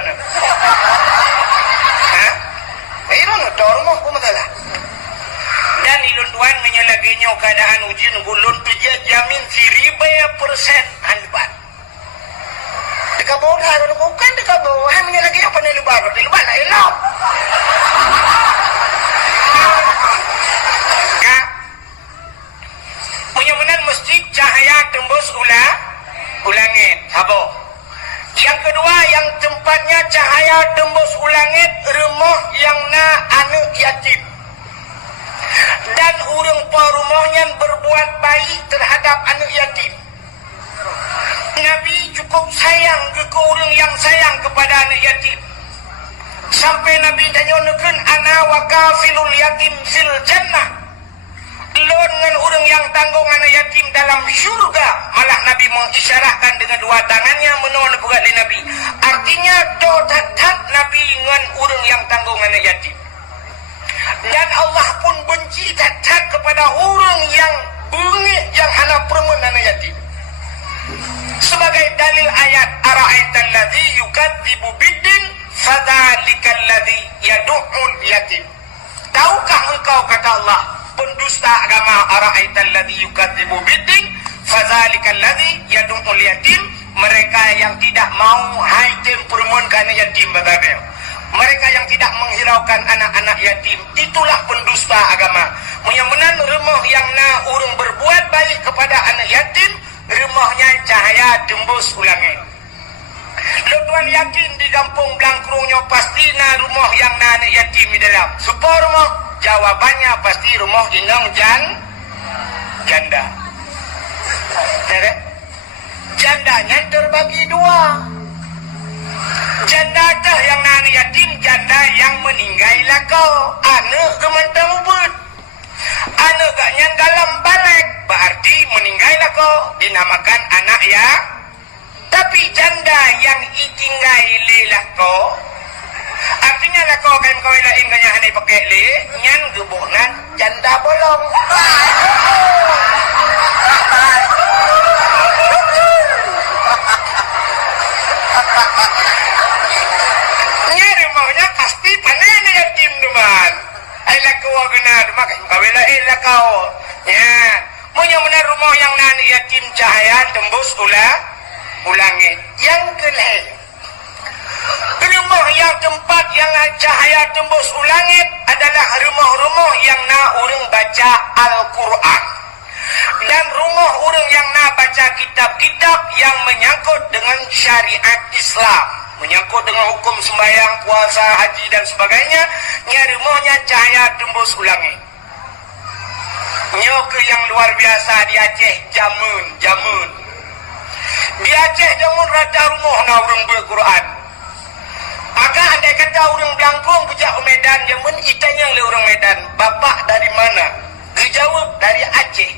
itu nak rumah pun masalah dan ilun tuan menyalaginya keadaan uji nugulun tuja jamin 1000% hanbat dekat bawah kalau bukan dekat bawah menyalagi apa ni lebat lah elok menyamanan masjid cahaya tembus ulangit sabo yang kedua yang tempatnya cahaya tembus ulangit rumah yang na anak yatim. Dan urang pa rumahnya berbuat baik terhadap anak yatim. Nabi cukup sayang ke orang yang sayang kepada anak yatim. Sampai Nabi tanyakan ana wa kafilul yatim fil jannah. Lo dengan orang yang tanggung anak yatim dalam syurga. Malah Nabi mengisyarahkan dengan dua tangannya menolak kepada Nabi. Artinya do tatap Nabi dengan orang yang tanggung anak yatim. Dan Allah pun benci tatap kepada orang yang bengik yang anak perempuan anak yatim. Sebagai dalil ayat ara'aital ladzi yukadzibu biddin fadzalikal ladzi yad'ul yatim. Tahukah engkau, kata Allah, pendusta agama, ara'aital ladzi yukadzibu biddin fadzalikal ladzi yad'ul yatim, mereka yang tidak mau hakim perempuan anak yatim berbagai. Mereka yang tidak menghiraukan anak-anak yatim, itulah pendusta agama. Menyamanan rumah yang na urang berbuat baik kepada anak yatim, rumahnya cahaya tembus ulangi. Lo tuan yakin di kampung Blangkrungnya pasti na rumah yang na anak yatim di dalam. Supaya rumah, jawabannya pasti rumah inang janda. Jandanya terbagi dua. Janda dah yang na anak yatim, janda yang meninggal lah kau. Anak gemantang ubud. Anak gaknya dalam balik, berarti meninggal lah kau, dinamakan anak ya. Tapi janda yang itinggal lah kau, artinya lah kau kan kau lain kanya hanai pakai le, nyan gebunan janda bolong. Nyari maunya pasti panen yatim teman. Ailah kau guna demak kau lain lah kau. Ya, punya benar rumah yang nani yatim cahaya tembus ulangi. Yang kelih, rumah yang tempat yang cahaya tembus ulangit adalah rumah-rumah yang na orang baca Al-Quran. Dan rumah orang yang na baca kitab-kitab yang menyangkut dengan syariat Islam, menyangkut dengan hukum sembahyang, puasa, haji dan sebagainya. Nya rumahnya cahaya tembus ulangit. Nyok yang luar biasa di Aceh, jamun. Di Aceh jamun rata rumah na orang berquran. Maka andai kata orang Blangkrung pejak ke Medan, jamun itanya oleh orang Medan, bapak dari mana? Dijawab dari Aceh.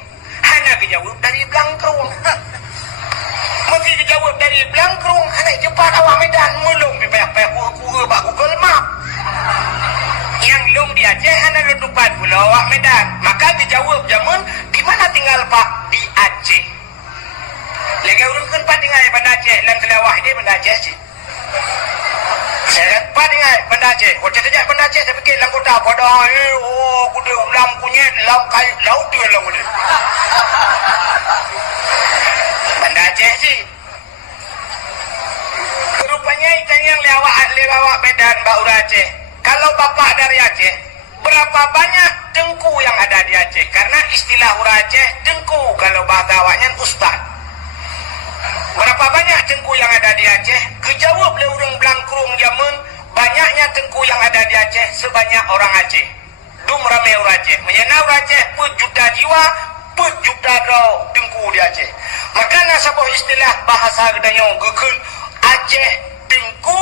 Hana dijawab dari Blangkrung. Mesti dijawab dari Blangkrung, hana cepat awak Medan mulung pipek-pipek kuku bak Google Map. Yang lung di Aceh hana letupan pula awak Medan. Maka dijawab jamun, di mana tinggal Pak? Di Aceh. Lagi urun kan Pak tinggal pada Aceh, dan kelawah dia pada Aceh sih. Saya Pak tinggal pada Aceh. Kota saja pada Aceh, saya fikir lang kota pada kuda ulam kunyit, lam kai laut dia lang kuda. Pada Aceh sih. Rupanya itanya yang lewat Medan Baura Aceh. Kalau bapak dari Aceh, berapa banyak dengku yang ada di Aceh? Karena istilah orang Aceh dengku, kalau bahasa awaknya ustaz. Berapa banyak dengku yang ada di Aceh? Kejawab oleh orang Blangkrung jamun, banyaknya dengku yang ada di Aceh sebanyak orang Aceh. Dum ramai orang Aceh. Menyenang orang Aceh pun juta jiwa, pun juta dengku di Aceh. Maka sebuah istilah bahasa gedanya gekun Aceh dengku,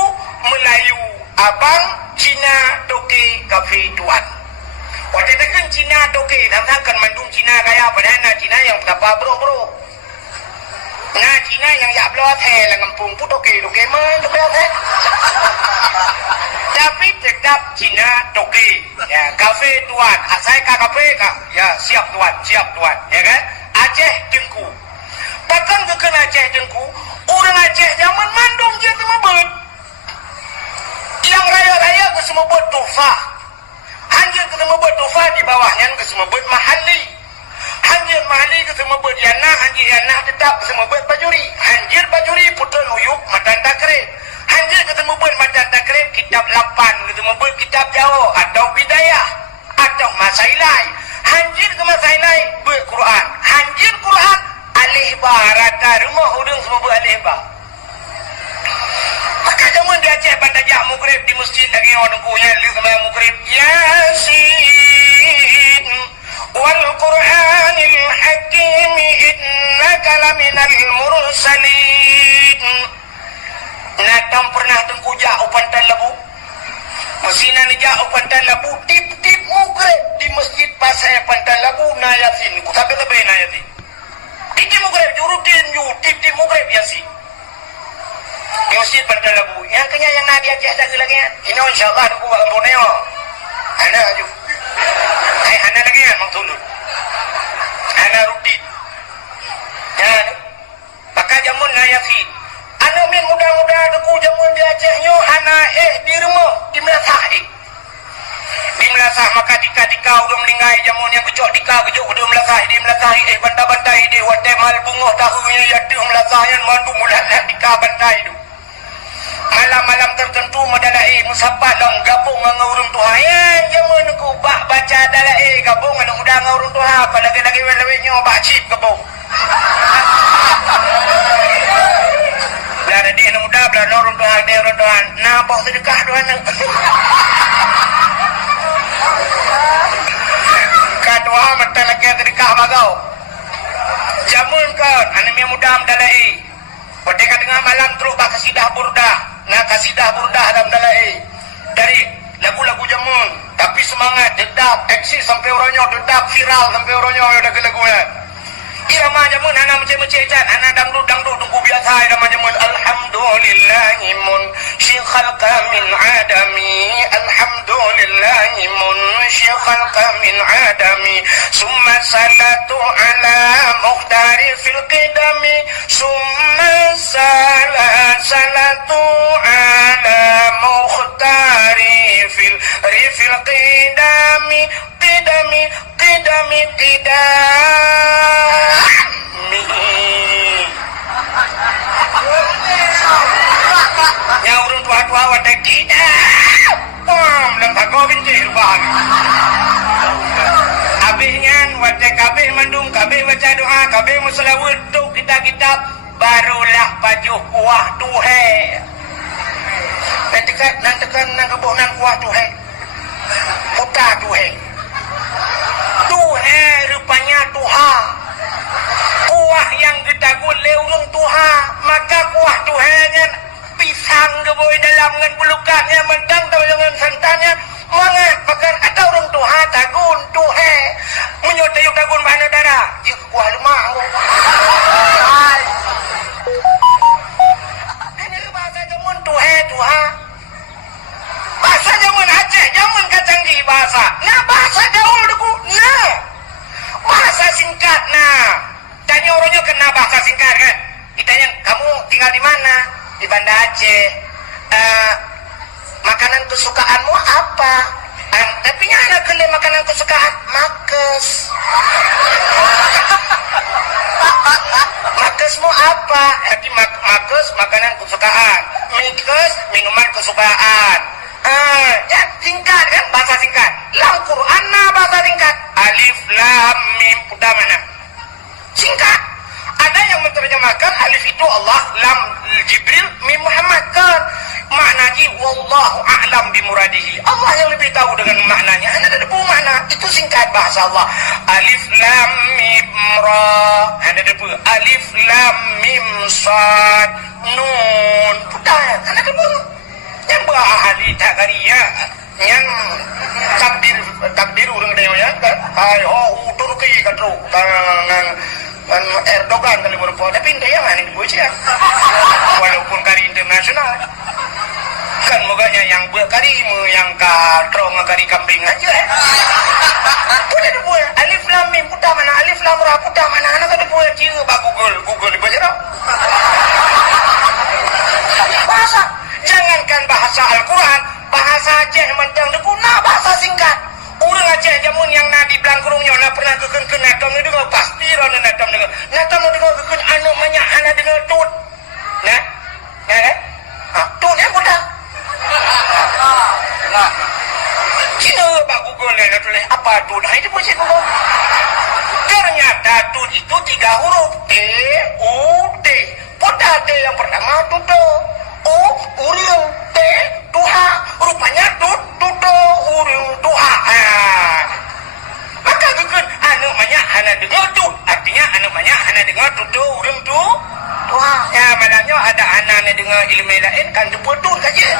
Melayu abang, Cina doke kafe tuan. Waktu itu kan Cina doke, nampak kan mandung Cina kaya padahal Cina yang berapa bro. Nah Cina yang ya belot lah ngempung pun doke man belot Tapi tetap Cina doke. Ya kafe tuan, saya ka kafe ka. Ya siap tuan. Ya kan? Aceh dengku. Bahkan ke Aceh dengku, orang Aceh zaman mandung je temabut. Yang raya-raya ke semua buat tufah. Hanjir ke semua buat tufah, di bawahnya ke semua buat mahali. Hanjir mahali ke semua buat yanah, hanjir yanah tetap ke semua buat bajuri. Hanjir bajuri putra nuyuk matan takrib. Hanjir ke semua buat matan takrib, kitab 8 ke semua buat kitab Jawa atau bidayah atau masailai. Hanjir ke masailai buat Quran. Hanjir Quran alih ba rata rumah udang semua buat alih ba. Maka jamun di Aceh bantajak mugrib di masjid lagi orang kuya lu sama mugrib Yasin wal Qur'anil Hakim innaka laminal mursalin. Natang pernah tengkuja upan talabu. Masina ni ja upan talabu tip-tip mugrib di masjid pasai pantai labu na Yasin. Ku tabe-tabe na Yasin. Tip mugrib jurutin ju tip mugrib Yasin. Di masjid pantai labu. Yang kenya yang nadi Aceh dah lagi. Ini insyaallah aku bakal Borneo. Ana aju. Ana lagi kan mang tulun. Ana rutin. Ya. Maka jamun na Yasin. Ana min muda-muda aku jamun di Aceh nyo ana di rumah di Melasah di Melasah maka dika udah melinggai jamun yang kecok dika kecok udah Melasah di Melasah bantai-bantai di watai mal bungoh tahunya ya di Melasah yang mandu mudah dika bantai itu malam-malam tertentu madalai musapat dong gabung dengan urung Tuhan yang jamun ku baca dalai gabung dengan udah dengan urung Tuhan apa lagi-lagi welewenya bak cip gabung belar dia muda belar urung Tuhan dia urung Tuhan nampak sedekah Tuhan kadua mata lagi sedekah bagau jamun kan anak yang muda mendalai pada tengah malam terus bak kasidah burdah nak kasidah burdah dalam dalai dari lagu-lagu jamun tapi semangat dedap eksis sampai orangnya dedap viral sampai orangnya ada lagu-lagunya irama jamun anak macam-macam anak dangdut tunggu biasa irama jamun alhamdulillahi munshi khalqa min adami alhamdulillahi munshi khalqa min adami summa salatu ala mukhtari fil qidami summa salatu ala mukhtari fil qidami qidami yang urung tua-tua wadah kita dan kagau bincir bahagia habisnya wadah kabeh mandung kabeh baca doa kabeh musalawat tu kitab barulah pajuh kuah tuhe dan tekan nang kebonan kuah tuhe putar tuhe rupanya Tuha kuah yang ditagun leurung Tuha maka kuah Tuhanya pisang keboy dalam dengan bulukannya mentang dengan santannya mangat bahkan ada orang Tuha tagun Tuhe menyotayuk tagun mana darah jika kuah lemah ini bahasa jamun Tuhe Tuha bahasa jamun Aceh jamun kacanggi bahasa nah bahasa gaul deku nah bahasa singkat nah tanya orangnya kena bahasa singkat kan ditanya kamu tinggal di mana di Banda Aceh makanan kesukaanmu apa tapi anak kena makanan kesukaan makes makesmu apa tapi makes makanan kesukaan mikes minuman kesukaan ya singkat kan bahasa singkat lam Quran nah bahasa singkat alif lam mim udah mana singkat ada yang menerjemahkan alif itu Allah lam Jibril mim Muhammad kan maknanya wallahu a'lam bimuradihi Allah yang lebih tahu dengan maknanya ada debu makna itu singkat bahasa Allah alif lam mim ra ada debu alif lam mim sad nun udah ada debu yang berahli takariya yang takdir urang dia ya kan ayo Turki katro kan Erdogan kali berupa tapi dia yang ini bocah walaupun kari internasional kan moganya yang berkari yang katro ngakari kambing aja udah ada buat alif lam mim putar mana alif lam ra putar mana anak ada buat cia bak Google dibaca dah bahasa jangankan bahasa Al-Quran bahasa Aceh mentang deku nah bahasa singkat orang Aceh jamun yang nadi belangkurungnya nah pernah keken natam ni dengar pasti rana natam dengar keken anak banyak anak dengar tut nah tut yang mudah Cina bak Google ni tulis apa tut nah itu pun saya Google ternyata tut itu 3 huruf T-U-T Poda T yang pertama tutup U Uriung teh duha rupanya dudo uriung duha. Maka gekeun anu banyak hana dengar tu artinya anu banyak hana dengar dudo uriung duha. Ya malahnya ada hana dengar ilmu lain kan dipotong saja.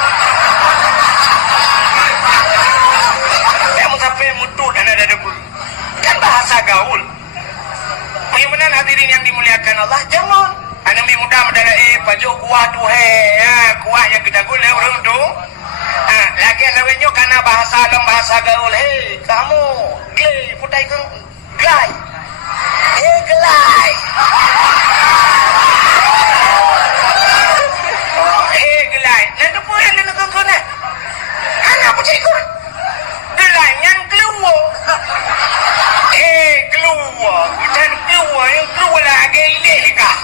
Kamu sampai mutut hana ada debu. Kan bahasa gaul. Mudah-mudahan hadirin yang dimuliakan Allah jangan anu mi muda medala pajo kuah tu kuah yang kita guna urang tu lagi lawenyo karena bahasa gaul kamu glay putai ke glay glay glay nanti pun yang nak kena anak apa cik kau glay yang keluar keluar bukan keluar yang keluar lagi ini kah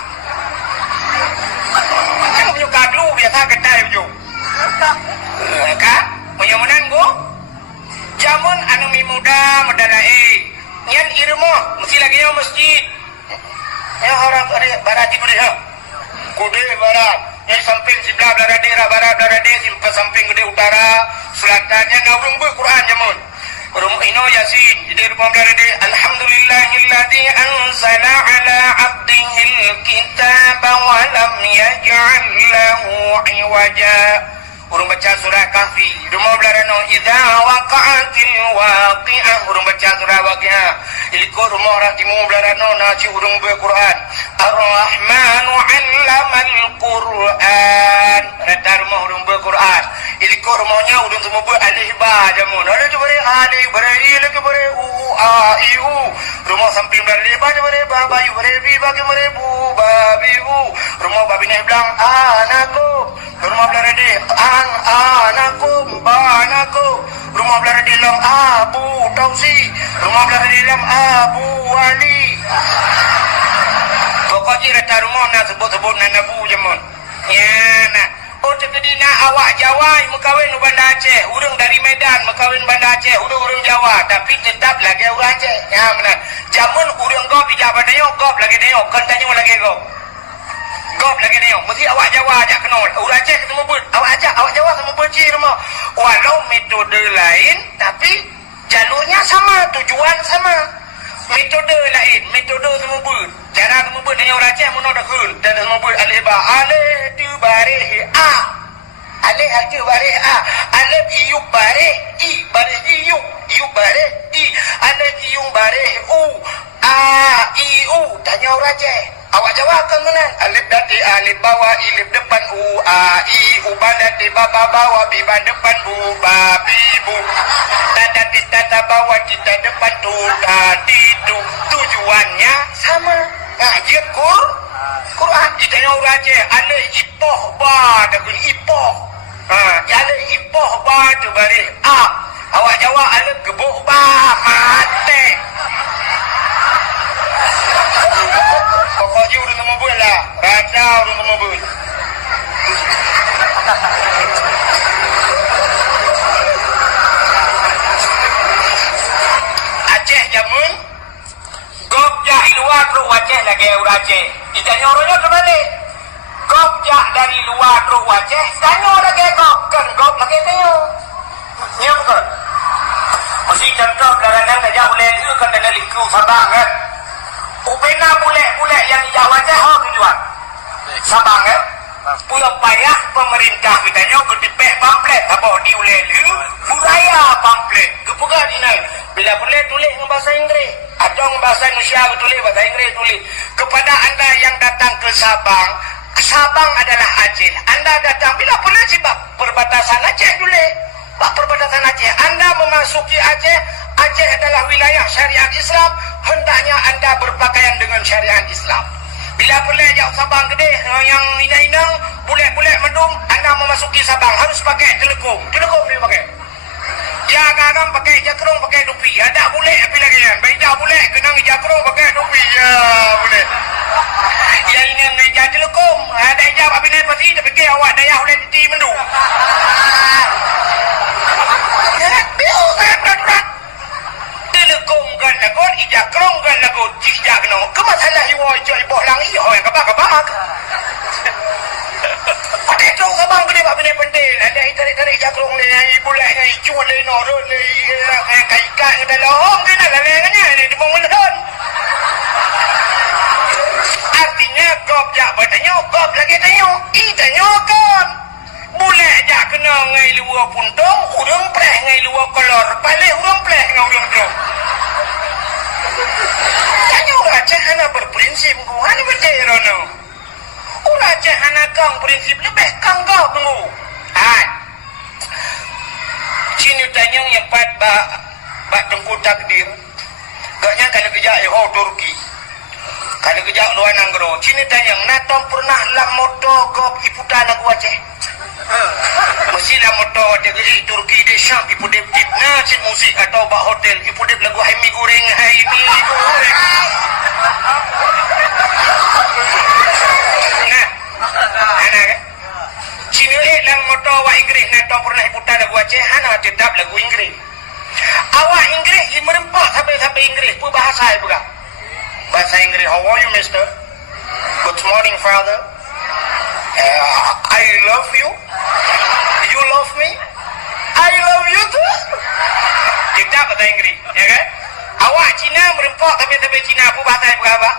yang punya kaglu biasa kedai punya kak punya menanggu jamun anu mi muda medala nyan irmo mesti lagi yang masjid yang orang barat ibu dia kude barat yang samping sebelah barat darade samping gede utara selatannya ngaurung Quran jamun rumah ino yasin jadi rumah darade alhamdulillahilladzi anzala ala abdihil kitaba wa lam yaj'al lahu iwaja urung baca surah kahfi rumah belarano idza waqa'atil waqi'ah urung baca surah waqi'ah iliko rumah orang timur belarano naci urung Quran ar-rahmanu 'allamal qur'an rata rumah urung Quran iliko rumahnya urung semua alif ba jamun ada tu bare alif bare lagi bare a i u rumah samping bare ba bare ba bayu bare bi bagi bare bu babi bu rumah babi ni bilang anakku rumah belarade anakum banaku rumah belara dalam Abu Tausi rumah belara dalam Abu Wali pokoknya rata rumah nak sebut-sebut nak Abu jamun ya nak kedina awak Jawa mekawin Banda Aceh urang dari Medan mekawin Banda Aceh urang Jawa tapi tetap lagi orang Aceh ya benar jamun urang gop ijabah dayo gop lagi dayo kan tanya lagi gop lagi dayo mesti awak Jawa ajak kenal urang Aceh ketemu pun awak Jawa sama benci rumah walau metode lain tapi jalurnya sama tujuan sama metode lain metode semua pun cara semua pun dengan orang Aceh menolak kun dan semua pun alih ba alih tu barih a alih tu barih a alih iu barih i barih iu barih i alih iu barih u a i u tanya orang Aceh awak jawab kan mana alif dati alif bawah ilif depan u a i u badati baba bawah biba depan bu babi bu tadati tata bawah kita depan tu tadi tu tujuannya sama ngaji Quran ditanya orang Aceh alif ipoh ba dengan ipoh alif ipoh ba tu bari a awak jawab alif gebuk ba mate pokoknya urus semua pun lah raja urus semua pun Aceh jamun gop jah luar terus Aceh lagi orang Aceh ditanya orangnya terbalik gop jah dari luar terus Aceh tanya lagi gop lagi tanya nyam kan mesti contoh belarangan saja boleh itu kan dalam lingkup Sabang kan upena bule-bule yang di Jawa Aceh tujuan Sabang kan punya payah pemerintah kitanya berdipek pamflet apa diulelu budaya pamflet kepukan ini bila boleh tulis dengan bahasa Inggeris atau bahasa Indonesia tulis bahasa Inggeris tulis kepada anda yang datang ke Sabang adalah Aceh anda datang bila boleh sebab perbatasan Aceh tulis perbatasan Aceh anda memasuki Aceh adalah wilayah syariat Islam hendaknya anda berpakaian dengan syariat Islam bila boleh jauh Sabang gede yang inang-inang boleh mendung anda memasuki Sabang harus pakai telekom dia pakai ya kadang pakai jakrong pakai dupi ada boleh apa lagi kan beda boleh kena jakrong pakai dupi ya boleh ya ini ngeja telekom ada ijab apa ni pasti dia fikir awak daya boleh titi mendung ya biu saya berat telekom kan lagu jakrong kan lagu cijak no kemasalah iwo iboh lang iho yang kabak ada tu Sabang gede benda penting. Ada tarik-tarik jakrung ni, bulat ni, cuat ni, norun ni, kaikat ni dalam hong kan lah lenganya ni, dia mau melon. Artinya kop jak bertanya, kop lagi tanya, tanya kan. Bulat jak kena ngai luar puntung, urang preh ngai luar kolor, balik urang preh ngai urang drop. Tanya raja hana berprinsip, hana berjerono. Raja hana kang prinsip lebih kang kau tunggu. Cina tanya yang pat bak tengku takdir. Gaknya kalau kerja Turki. Kalau kerja luar negara, Cina tanya natong pernah lam moto gop iputan aku Aceh. Mesti lam moto ada kerja Turki de Syam ipu dep tipna cin musik atau bak hotel ipu dep lagu hai mi goreng hai mi goreng. Ana kan? Cina dalam motor awak Inggeris natong pernah iputan lagu Aceh, ana tetap lagu Inggeris. Awak Inggeris merempah sampai Inggeris pun bahasa juga. Bahasa Inggeris, how are you mister? Good morning father. I love you. You love me. I love you too. Tetap bahasa Inggeris, ya kan? Awak Cina merempah sampai Cina pun bahasa apa?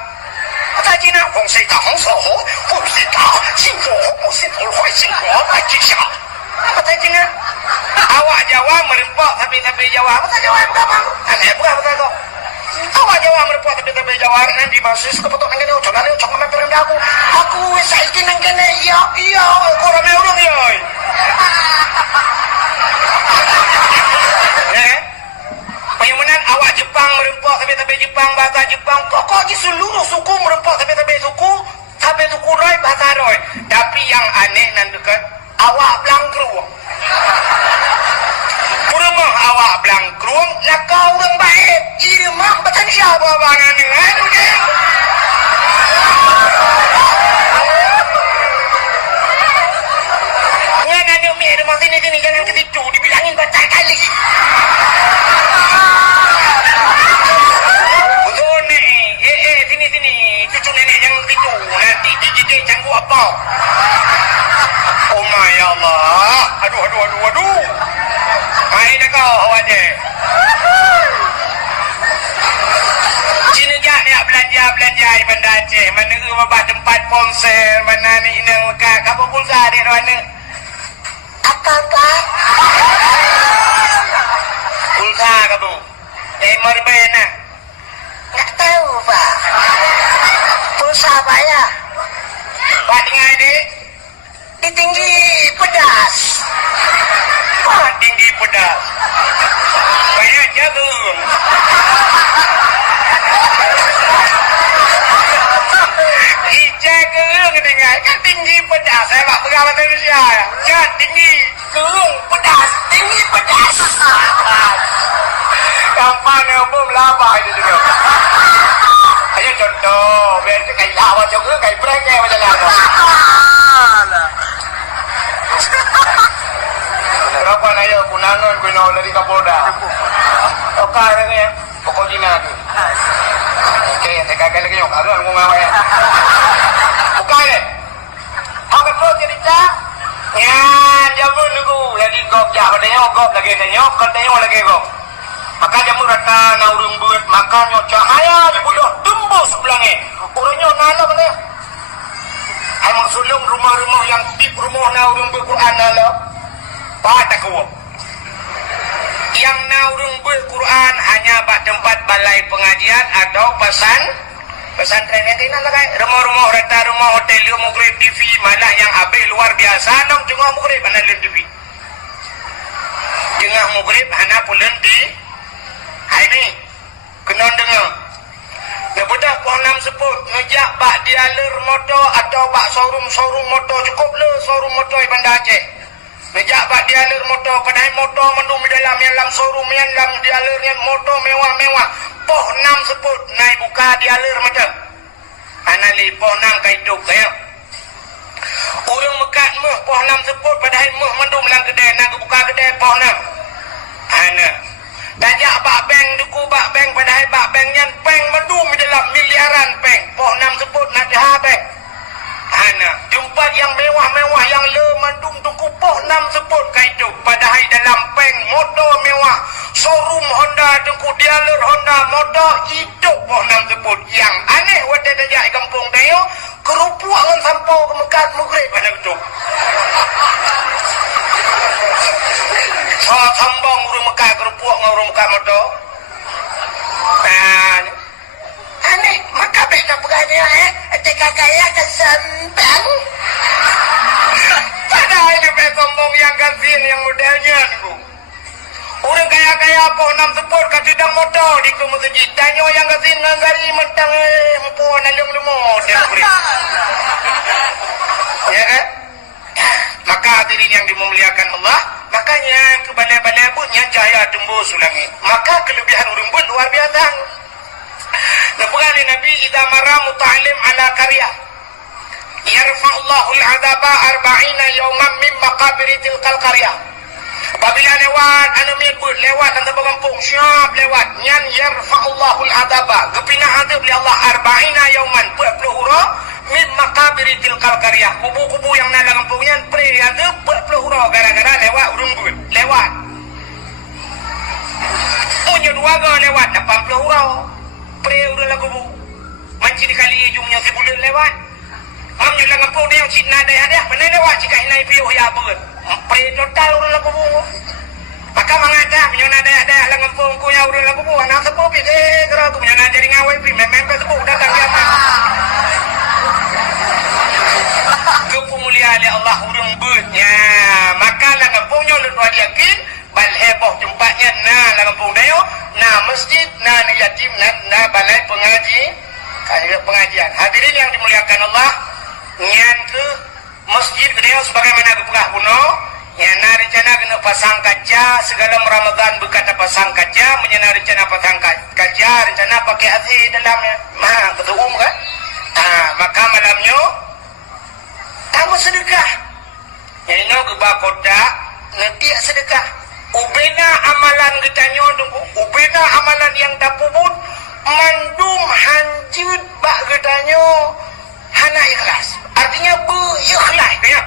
在今天红色大红色红，红色大幸福红色头坏幸福来吉祥。Apa saya Cina? Awak Jawa merempok tapi Jawa. Apa saya Jawa bukan bang? Aneh bukan apa kau? Awak Jawa merempok tapi Jawa nanti basis kebetul nangkene ucap nanti ucap mampir aku. Aku saiki nangkene iya kurang urung ya. Penyamanan awak Jepang merempok tapi Jepang bahasa Jepang. Pokoknya seluruh suku merempok tapi suku Roy bahasa Roy. Tapi yang aneh nan dekat awak Blangkruang. Rumah awak Blangkruang nak kau orang baik. Irmah betul siapa bangan ni? Aduh dia. Ngan ada mi rumah sini jangan ke situ dibilangin banyak kali. Cucu nenek yang itu nanti digigit canggu apa? Oh my Allah. Aduh. Main dah kau awak je. Cina jak nak belanja benda Aceh. Mana ke bapak tempat ponsel, mana ni nang kapo pulsa dia mana? Apa? Pulsa kamu. Merbena. Tak tahu, Pak. Pulsa apa ya? Pak dengar adik? Di tinggi pedas. Pak tinggi pedas. Banyak jagung. Jagung dengar kan tinggi pedas. Saya pak pegang bahasa Indonesia. Kan tinggi gerung pedas. Tinggi pedas. Kampang yang belum labah itu juga. Ayo contoh, biar kayak lawak juga, kayak brek kayak macam lawak. Berapa naya kunangan kuno dari Kapolda. Oke, ya, pokoknya tu. Oke, saya kagak lagi nyok, ada ngomong apa ya? Oke, deh. Apa kau cerita? Ya, jamu nunggu lagi gop jah, katanya gop lagi nyok, katanya lagi gop. Maka jamu rata naurung buat makanya cahaya dibunuh tembus belangnya. Orangnya nala mana? Emang sulung rumah-rumah yang tip rumah naurung Quran nala. Pada kuat. Yang naurung Quran hanya bak tempat balai pengajian atau pesantren yang kena lah kan. Rumah-rumah rata rumah hotel yang mugrib TV malah yang habis luar biasa dong tengah mugrib mana lem TV. Tengah mugrib hana pulen di ini kena dengar. Lepas pohon sebut ngejak bak dialur motor atau bak showroom motor cukup le showroom motor Bandar Aceh. Ngejak bak dialur motor padahal motor mendung di dalam showroom yang dalam dialurnya motor mewah-mewah. Pohon sebut naik buka dialur macam. Anali pohon kaituk saya. Orang mekat meh pohon sebut padahal meh mendung dalam kedai nak buka kedai pohon. Ana Dajak bak bank duku bak bank padahal bak bank yang bank mendung di dalam miliaran bank. Pok nam sebut nak jahat bank. Ana tempat yang mewah-mewah yang le mendung duku pok nam sebut kaitu padahal dalam peng motor mewah showroom Honda tengku dealer Honda motor itu boh nam sebut yang aneh wadah dajak kampung dayo kerupuk dengan sampau ke Mekah Mughrib pada itu so sambung urung Mekah kerupuk dengan urung Mekah motor aneh maka beda bukannya ketika kaya kesempang padahal ini sombong yang kasih yang modelnya niku orang kaya-kaya apa nam sepur kadang motor di ke masjid danyo yang kasih ngangari mentang empon alung model ya kan maka hadirin yang dimuliakan Allah makanya ke balai-balai bunnya cahaya tembus ulangi maka kelebihan urang pun luar biasa Nabi idza marra muta'allim ala karya yarfa'ullahu al-'adaba 40 yawman min maqabir tilkal qarya apabila lewat anu miebut lewat anta kampung siap lewat nyan yarfa'ullahu al-'adaba gepina adab li Allah 40 yawman 40 hura min maqabir tilkal qarya kubu-kubu yang nang kampung nyan pre adab 40 hura gara-gara lewat urung pun lewat punya dua ga lewat 80 hura pre urang lagu bu manci dikali jumnya sebulan lewat amnya lang kampung dia yang Cina dah mana lewat jika hinai piuh ya beut pre total urang lagu bu maka mangada punya ada lang kampung ku nya urang lagu bu anak sepuh pi kira ku punya jadi ngawai pi mempe sepuh datang kiamat kemuliaan Allah urang beutnya maka lang kampungnya lu yakin bal heboh tempatnya lang kampung dayo masjid yatim balai pengajian hadirin yang dimuliakan Allah nyan ke masjid gede sebagaimana kepegah kuno nyana rencana kena pasang kaca segala Ramadan berkata pasang kaca menyana rencana pasang kaca rencana pakai AC dalamnya ketua kan maka malamnya tamu sedekah nyana kebah kota nanti sedekah ubena amalan getanyo ubena amalan yang dapubut mandum hanjut bak getanyo hana ikhlas artinya berikhlas kaya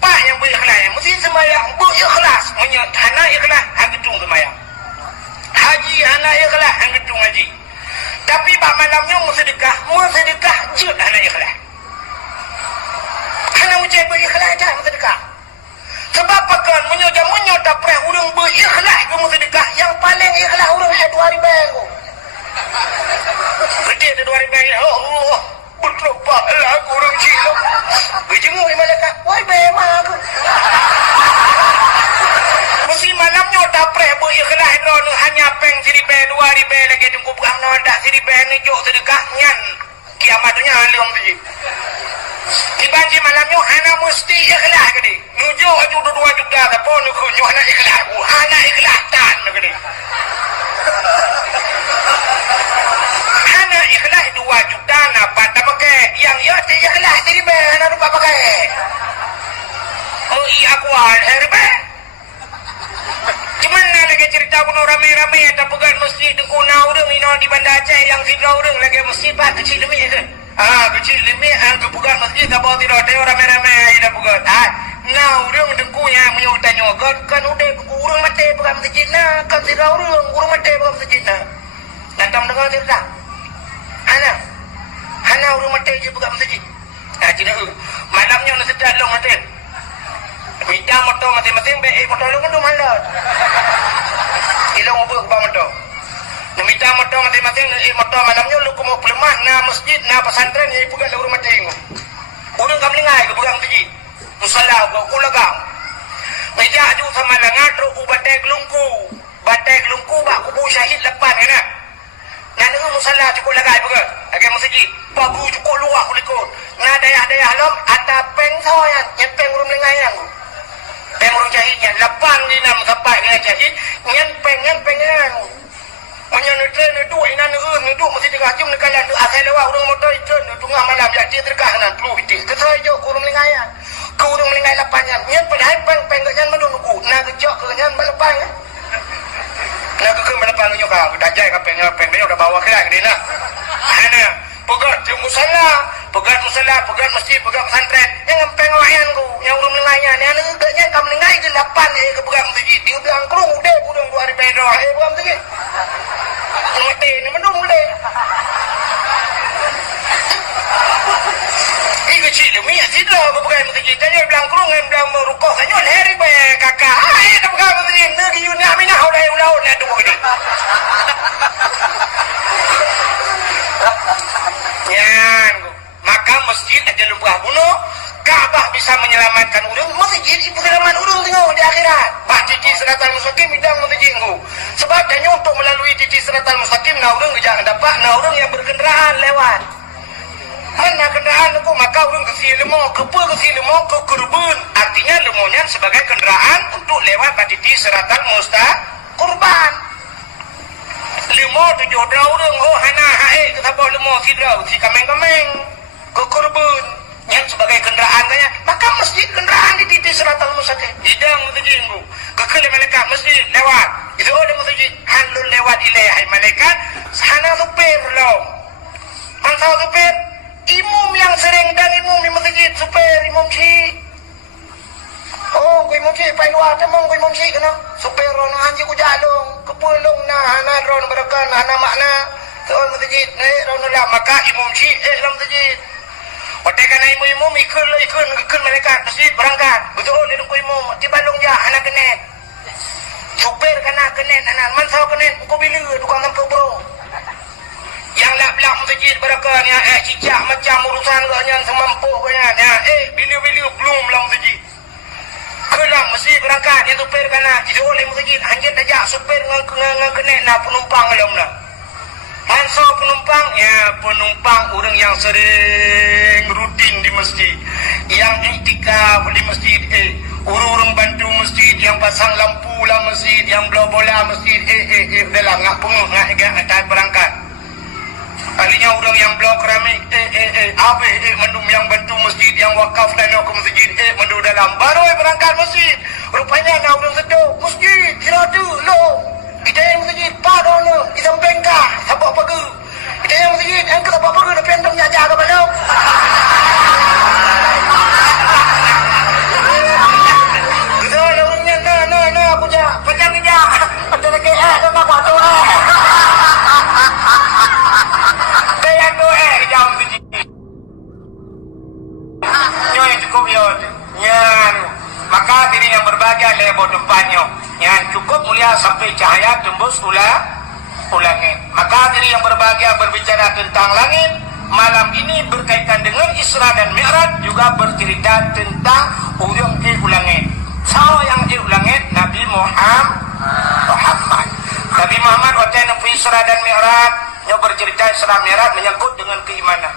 pak yang berikhlas mesti semayang berikhlas menyat hana ikhlas hanggetung semayang haji hana ikhlas hanggetung haji tapi bak malamnya sedekah jut hana ikhlas hana mucai berikhlas dah sedekah sebab pakan menyo tak pernah urang berikhlas ke sedekah yang paling ikhlas urang 2000 gede 2000 Allah bertobat lah urang cilok berjenguk malaikat woi bema aku mesti malamnya tak pernah berikhlas drone hanya peng 2000 lagi tunggu perang dak 1000 ni jok sedekah nyan kiamatnya halim tu dibanci malamnya anak mesti ikhlas ke ni nuju aju 2 juta tapi nuju anak ikhlas tan ke ni anak ikhlas 2 juta dapat tak pakai yang ya ikhlas jadi anak lupa pakai aku herbe cuman lagi cerita kuno rame-rame tak pegang masjid kuna urang ino di Banda Aceh yang sidra urang lagi masjid pak kecil demi itu kecil demi kebukaan masjid tak bawa tidak ada rame-rame dah pegang urang dengkunya menyutanya kan udah urang mati pegang masjid kan sidra urang mati pegang masjid datang dengar cerita Hana urang mati je pegang masjid tidak malamnya nak sedar long mati minta motor masing-masing baik motor lu kan tu malas ilong ubah motor minta motor masing-masing motor malamnya lu mau pelemah masjid pesantren yang pegang urang mati urang kam lingai ke pegang masjid musalla ku lagang meja aju sama langatro batai gelungku bak kubu syahid lepan kan nak musalla cukup lagai pegang lagi masjid bagu cukup luah kulikut daya-daya halam ada peng saya nyempeng urang lingai yang peng urang syahidnya lepan di nam sampai dengan syahid nyempeng menyanyikan itu inan itu mesti dikacung nekalan tu asal lewat urang motor itu tengah malam jadi terkah nan perlu bidik kesai jo urang lingai ke urang lingai lepannya nyen padahal peng nyan menunggu kejok ke nyan melepan ke melepan nyo ka dajai ka peng dia udah bawa ke ni ana pegat di musalla pegat musola, pegat masjid, pegat pesantren. Yang ngempeng wayan ku, yang urung lengahnya. Yang negaknya kamu lengai ke 8 ke pegat masjid. Dia bilang kerung udah budang 2 hari pedo. Pegat masjid. Mati ni mendung boleh. Kecil demi asidlah ke pegat masjid. Tanya bilang kerung yang bilang merukuk. Tanya lehari bayar kakak. Dah pegat masjid. Negeri Yunah minah udah ni aduh ni. Yan, maka masjid aja lupa bunuh, Ka'bah bisa menyelamatkan urang, masjid ibu selamat urang tengok di akhirat. Pak titi siratal mustaqim bidang masjid engkau. Sebab tanya untuk melalui titi siratal mustaqim, nah urang jangan dapat, nah urang yang berkendaraan lewat. Mana kendaraan aku, maka urang kesi lemah, ke kurban. Artinya lemahnya sebagai kendaraan untuk lewat pak titi siratal mustaqim kurban. 5 7 orang oh hana hae ketapa 5 sidrau si kameng-kameng ke kurban yang sebagai kenderaan tanya maka masjid kenderaan di titik siratal mustaqim hidang masjid ku kekele malaikat masjid lewat itu ada masjid halul lewat ilai malaikat sana supir lo mangsa supir imam yang sering dan imam di masjid supir imam si oh kui imam si pai luar temong kui imam si kena supir rono anji ku jalung kepulung nah hana ron berakan hana makna tuan masjid rono lah maka imam si dalam masjid watekan imam ikun malaikat masjid berangkat betul dia ku imam di balung ja anak kenet supir kana kenet anak man saw kenet ku bila tukang tampu bro yang lap-lap masjid berakan ya cicak macam urusan yang semampu ya bila belum lah masjid kelang mesti berangkat yang supir kana itu oleh masjid hanya tajak supir ngan kenek nak penumpang belum nak hanso penumpang orang yang sering rutin di masjid yang iktikaf di masjid orang bantu masjid yang pasang lampu lah masjid yang bola masjid dalam ngak penguh ngak atas berangkat palingnya orang yang blok keramik mendum yang bantu masjid yang wakaf dan ke masjid mendum dalam baru berangkat masjid rupanya nak orang seduk masjid tidak ada lo kita yang masjid padono isam bengkah sabak pagi kita yang masjid yang ke sabak pagi tapi yang jaga ke balong betul orangnya nah aku jah panjang dia ada lagi ada nak buat tu kaya tu jam tu nyoy cukup yod nyan maka diri yang berbahagia lebo depannya yang cukup mulia sampai cahaya tembus langit maka diri yang berbahagia berbicara tentang langit malam ini berkaitan dengan Isra dan Mi'raj juga bercerita tentang urang langit sao yang langit Nabi Muhammad waktu yang Isra dan Mi'raj yang bercerita Isra Mi'raj menyangkut dengan keimanan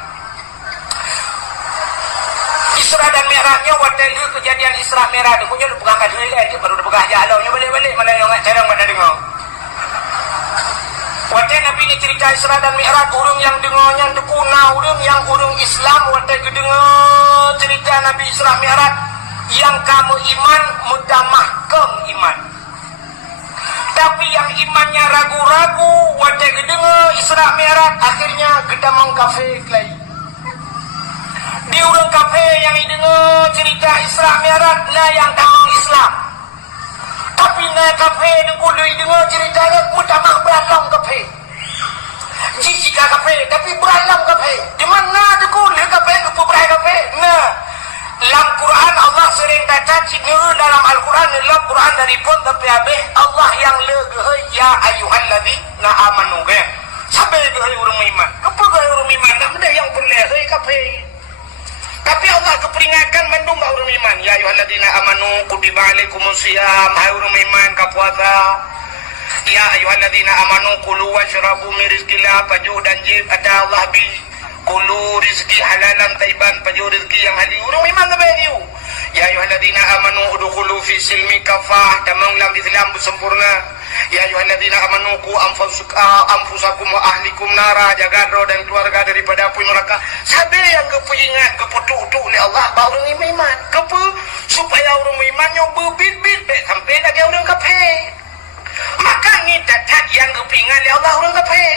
Isra dan Mi'rajnya waktu itu kejadian Isra Mi'raj punya lu pegang kat dia baru pegang jalannya balik malah yang cara mana dengar waktu Nabi ini cerita Isra dan Mi'raj urang yang dengarnya dekuna urang yang urang Islam waktu dengar cerita Nabi Isra Mi'raj yang kamu iman mudamahkan iman tapi yang imannya ragu-ragu waktu dengar Isra Mi'raj akhirnya kita mengkafir lagi di orang kafir yang dengar cerita Isra Mi'raj lah yang tamang Islam tapi nak kafir dengkului dengar ceritanya mutamah beralam kafir jika kafir tapi beralam kafir di mana dengkului kafir kepuberai kafir nah dalam Quran Allah sering kata dalam Al-Quran dalam Quran dari pun tapi habis Allah yang legah ya ayyuhalladzina amanu kan sampai gehai orang iman kepuberai orang iman tak benda yang boleh kafir tapi Allah keperingatkan mendung orang iman ya ayyuhalladzina amanu kutiba alaikumusiyam hai orang iman kapuasa ya ayyuhalladzina amanu kulu washrabu min rizqillah paju dan jib ada Allah bi kulu rizki halalan taiban paju rizki yang halal orang iman kebehiu ya ayyuhalladzina amanu udkhulu fi silmi kafah tamang lam Islam sempurna ya ayyuhalladzina amanu qu anfusakum wa ahlikum nara jaga roh dan keluarga daripada api neraka sampai yang kepu ingat keputu oleh Allah baru iman kepu supaya orang imannya berbit-bit sampai lagi orang kafir maka ni datat yang kepingan oleh Allah orang kafir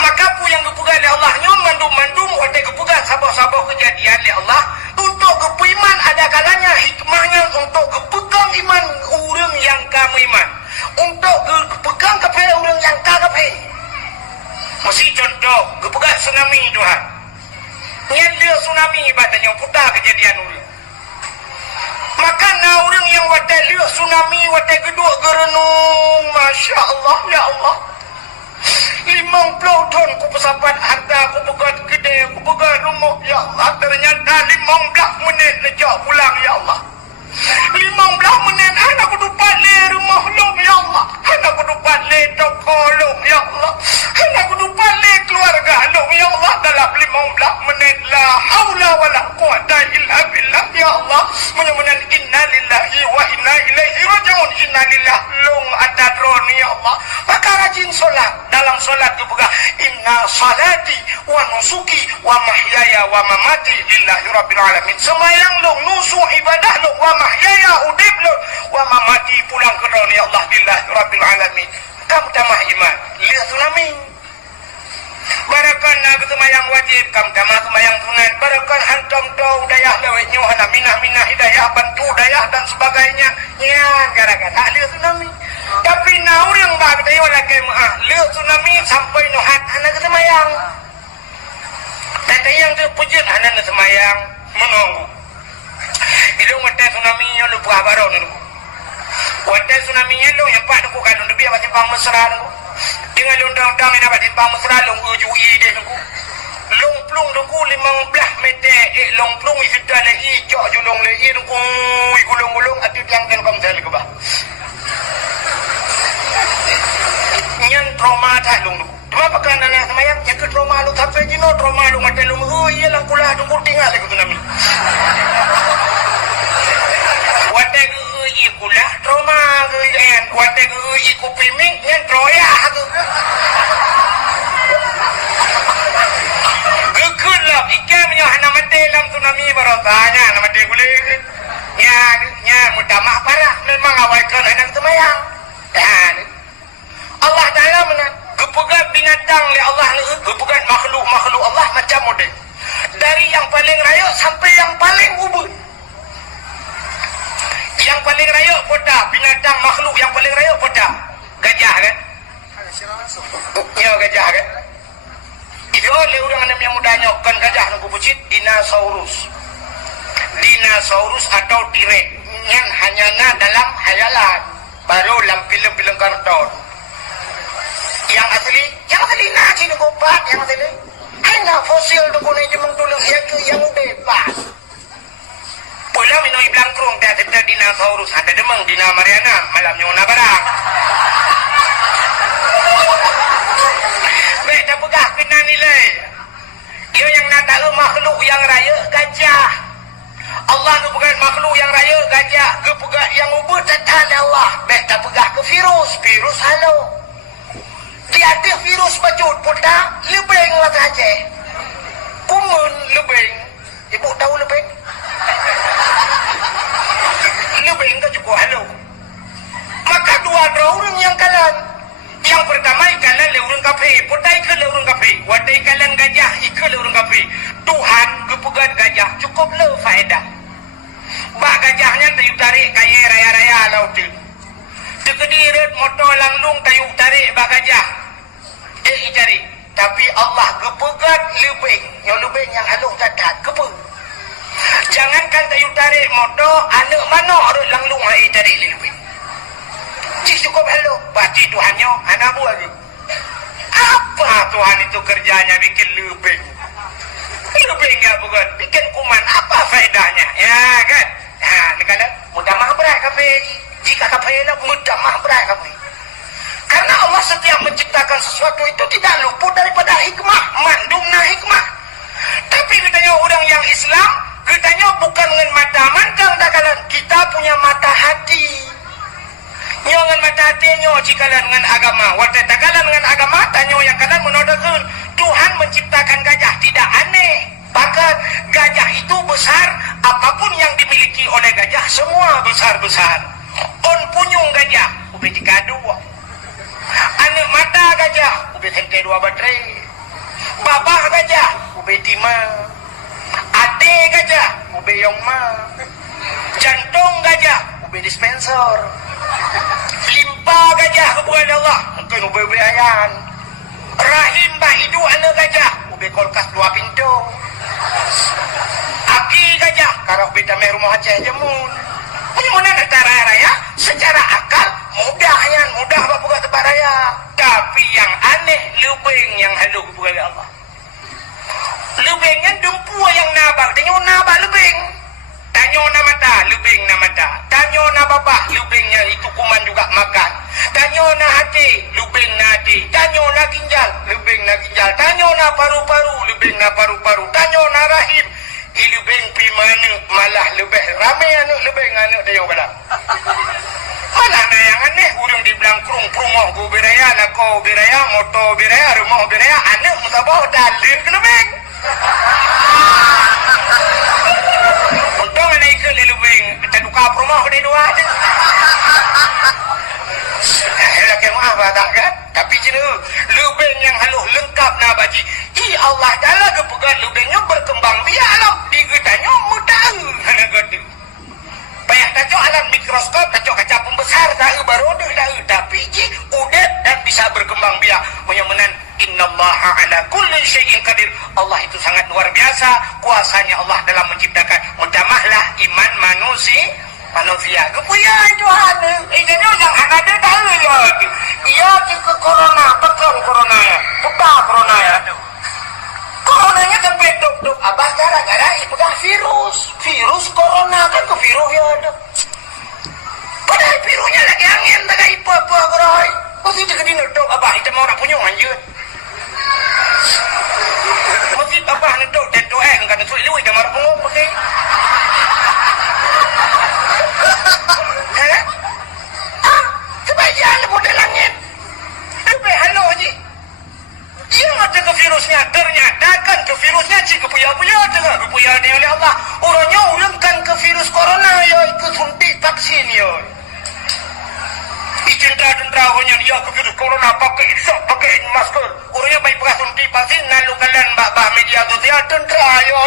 maka laku yang gepegang oleh Allah nyo mandum-mandum wate gepegang sabah-sabah kejadian oleh Allah untuk gepeiman ada kalanya hikmahnya untuk gepegang iman orang yang kamu iman untuk gepegang kepe orang yang kepe masih contoh gepegang tsunami Tuhan yang dia tsunami ibaratnya putar kejadian orang maka na orang yang wate lihat tsunami wate geduk gerenung Masya Allah ya Allah 50 ton ku pesapat harta ku pegat gede ku pegat rumah ya Allah ternyata 15 menit lejak pulang ya Allah 15 menit anak ku dapat le rumah lom ya Allah anak ku dapat le toko lom ya Allah anak ku dapat le keluarga lom ya Allah dalam 15 menit la haula wala quwata illa billah ya Allah mudah-mudahan inna lillahi wa inna ilaihi rajiun inna lillahi long atadroni ya Allah maka rajin solat dalam solat itu bukan inna salati wa nusuki wa mahyaya wa mamati lillahi rabbil alamin semayang long nusuk ibadah long wa mahyaya udib long wa mamati pulang ke dunia ya Allah lillahi rabbil alamin kamu tamah iman lihat tsunami barakan nak semayang wajib kam tamah semayang sunat barakan hantam tau dayah lewetnya hana minah hidayah bantu dayah dan sebagainya ya gara-gara lihat tsunami tapi naur yang bagai tayo lagi lihat tsunami sampai nuhat anak semayang tapi yang tu pujit anak semayang menunggu itu wate tsunami nya lupa baru ni wate tsunami nya lo yang pak ku kan lebih apa timbang mesra ni dengan undang-undang ini apa timbang mesra lo ujui dia ni long plung tu 15 meter long plung itu dah lagi jauh julung lagi tu gulung-gulung ati tiang kan kam sel ke bah yang trauma tak lu cuma pakai anak semayang yang ke trauma lu sampai jino trauma lu mati lu iya lah kulah tunggu tinggal lagi tu nami wate iya kulah trauma yang wate iya kupiming yang troya gekulap ikan punya anak mati dalam tsunami barotanya anak mati kulit nya mutamak parah memang awalkan anak semayang dan Allah Ta'ala gepegat binatang oleh Allah ni gepegat makhluk Allah macam model dari yang paling raya sampai yang paling ubud yang paling raya poda binatang makhluk yang paling raya poda gajah kan ya gajah kan itu oleh orang yang mudahnya kan gajah nunggu bucit dinosaurus atau T-Rex yang hanya dalam hayalan baru dalam film-film kartun yang asli nasi nunggu bat yang asli hanya fosil nunggu ni jemung tulung yang bebas pula minum iblang kerung tak ada dinosaurus ada demang dina Mariana malam nyona barang baik tak pegah kena nilai dia yang nak tahu makhluk yang raya gajah Allah tu pegang makhluk yang raya gajah ke pegang yang ubud tetap Allah baik tak pegah ke virus halo tiada virus bajut pun tak lebeng lah saja kumun lebeng ibu tahu lebeng lebeng ke cukup halo maka dua orang yang kalan yang pertama ikalan le urang kafe putai ke le urang kafe wadai ikalan gajah ikal le urang kafe Tuhan kepegat gajah cukup le faedah bah gajahnya tayu tarik kaya raya-raya laut tu tekedirat motor langlung tayu tarik bah gajah cari tapi Allah kepegat lebeng yang halung catat kepe jangankan tayu tarik motor anak mana arut langlung hai tarik lebeng cik cukup halung berarti Tuhannya anak buah tu apa Tuhan itu kerjanya bikin lebeng enggak bukan bikin kuman apa faedahnya ya kan ni kala mudah mah berat kafe jika kafe nak mudah mah berat kafe karena Allah setiap menciptakan sesuatu itu tidak luput daripada hikmah mandumna hikmah tapi katanya orang yang Islam katanya bukan dengan mata mandang dakalan kita punya mata hati nyo dengan mata hati nyo jikalan dengan agama wate dakalan dengan agama tanyo yang kalan menodakun Tuhan menciptakan gajah tidak aneh bahkan gajah itu besar apapun yang dimiliki oleh gajah semua besar-besar on punyung gajah ubeh jika dua anak mata gajah ubeh sente dua baterai Babah gajah, ube Dima. Ade gajah, ube Yongma. Jantung gajah, ube dispenser. Limpa gajah kepada Allah, mungkin ube ayan. Rahim bahidu anak gajah, ube kulkas 2 pintu. Aki gajah, karena ube damai rumah Aceh jemun. Ini mana negara raya? Secara akal mudah buka tempat raya. Tapi yang aneh lubeng yang halu kepada Allah. Lubengnya dumpu yang nabak, tanya nabak lubeng. Tanya nama mata, lubeng nama mata. Tanya nama babah, lubengnya itu kuman juga makan. Tanya na hati, lubeng na hati. Tanya na ginjal, lubeng na ginjal. Tanya na paru-paru, lubeng na paru-paru. Tanya na rahim, lubeng pi mana malah lebih ramai anak lubeng anak dia kata. Malah na yang aneh urang di belangkrung rumah go beraya lah ko beraya moto beraya rumah beraya anak musabah dalil ke lubeng. Untung anak ikut di lubeng kita duka rumah dia dua aja. Helah kemah tak kan? Tapi jenuh lubeng yang haluh lengkap na baji. Allah Ta'ala kepegang lubengnya berkembang biak alam. Digetanya mudah hana gede. Payah tajuk alam mikroskop, tajuk kaca pembesar, tahu baru tahu. Tapi udah dan bisa berkembang biak. Menyemenan innallaha ala kulli syai'in qadir. Allah itu sangat luar biasa. Kuasanya Allah dalam menciptakan. Mudamahlah iman manusia. Kepuya Tuhan. Ini yang ada tahu ya. Iya ke corona, tekan corona ya. Buka corona ya. Coronanya sampai dok abah gara-gara pegang virus corona kan ke virus ya ada. Padahal virusnya lagi angin tak apa koroi. Masih jaga di dok abah itu mau orang punya anjir. Masih abah dok dan doa kan tu lu dah marah pun pakai. Sebaiknya lu model langit. Lebih halo je. Yang ada ke virusnya, ternyata kan ke virusnya jika puya-puya dengan puya ni oleh Allah. Orangnya ulang kan ke virus corona ya ikut suntik vaksin ya. Icendra orangnya dia ke virus corona pakai isap pakai masker. Orangnya baik pakai suntik vaksin lalu kalian mbak media sosial tendra ya.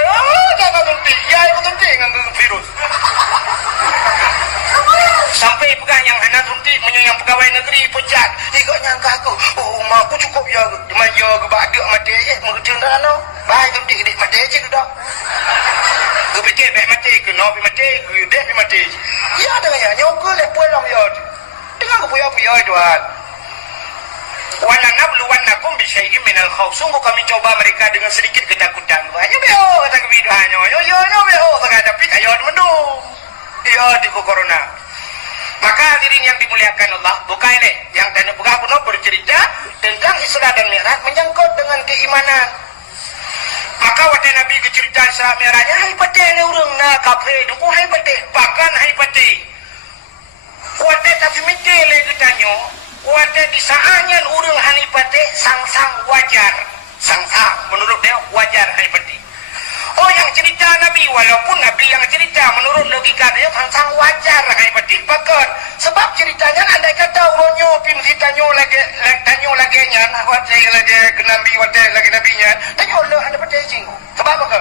Jangan suntik, ya ikut suntik dengan virus. Sampai pegang yang hendak suntik yang pegawai negeri pecat. Ikut nyangka aku, oh mak aku cukup ya. Manja ke badak mati mengerti dah no. Baik suntik dik mati je ke dah. Ke betul baik mati ke no mati ke dek mati. Ya dengan ya nyokol le pulang ya. Dengan ke puya-puya Tuhan. Wala nabluwannakum bi syai'in minal khauf. Sungguh kami coba mereka dengan sedikit ketakutan. Hanya beo kata kebidu hanya. Yo beo kata tapi ayo mendung. Ya di corona. Maka hadirin yang dimuliakan Allah, bukan ini yang tanya pegah pun bercerita tentang Isra dan Mi'raj menyangkut dengan keimanan. Maka waktu Nabi bercerita Isra Mi'rajnya, hai pati ni urang na kafe, duku hai pati, bahkan hai pati. Waktu tapi mikir lagi tanya, waktu di saatnya urang hai pati sang wajar, sang menurut dia wajar hai pati. Oh yang cerita Nabi, walaupun Nabi yang cerita menurut logika dia sang wajar hai pati. Bahkan sebab ceritanya andai kata uronyo pim si tanyo lagi nya waktu lagi Nabi waktu lagi nabinya tanyo lo ada pati jing. Sebab apa?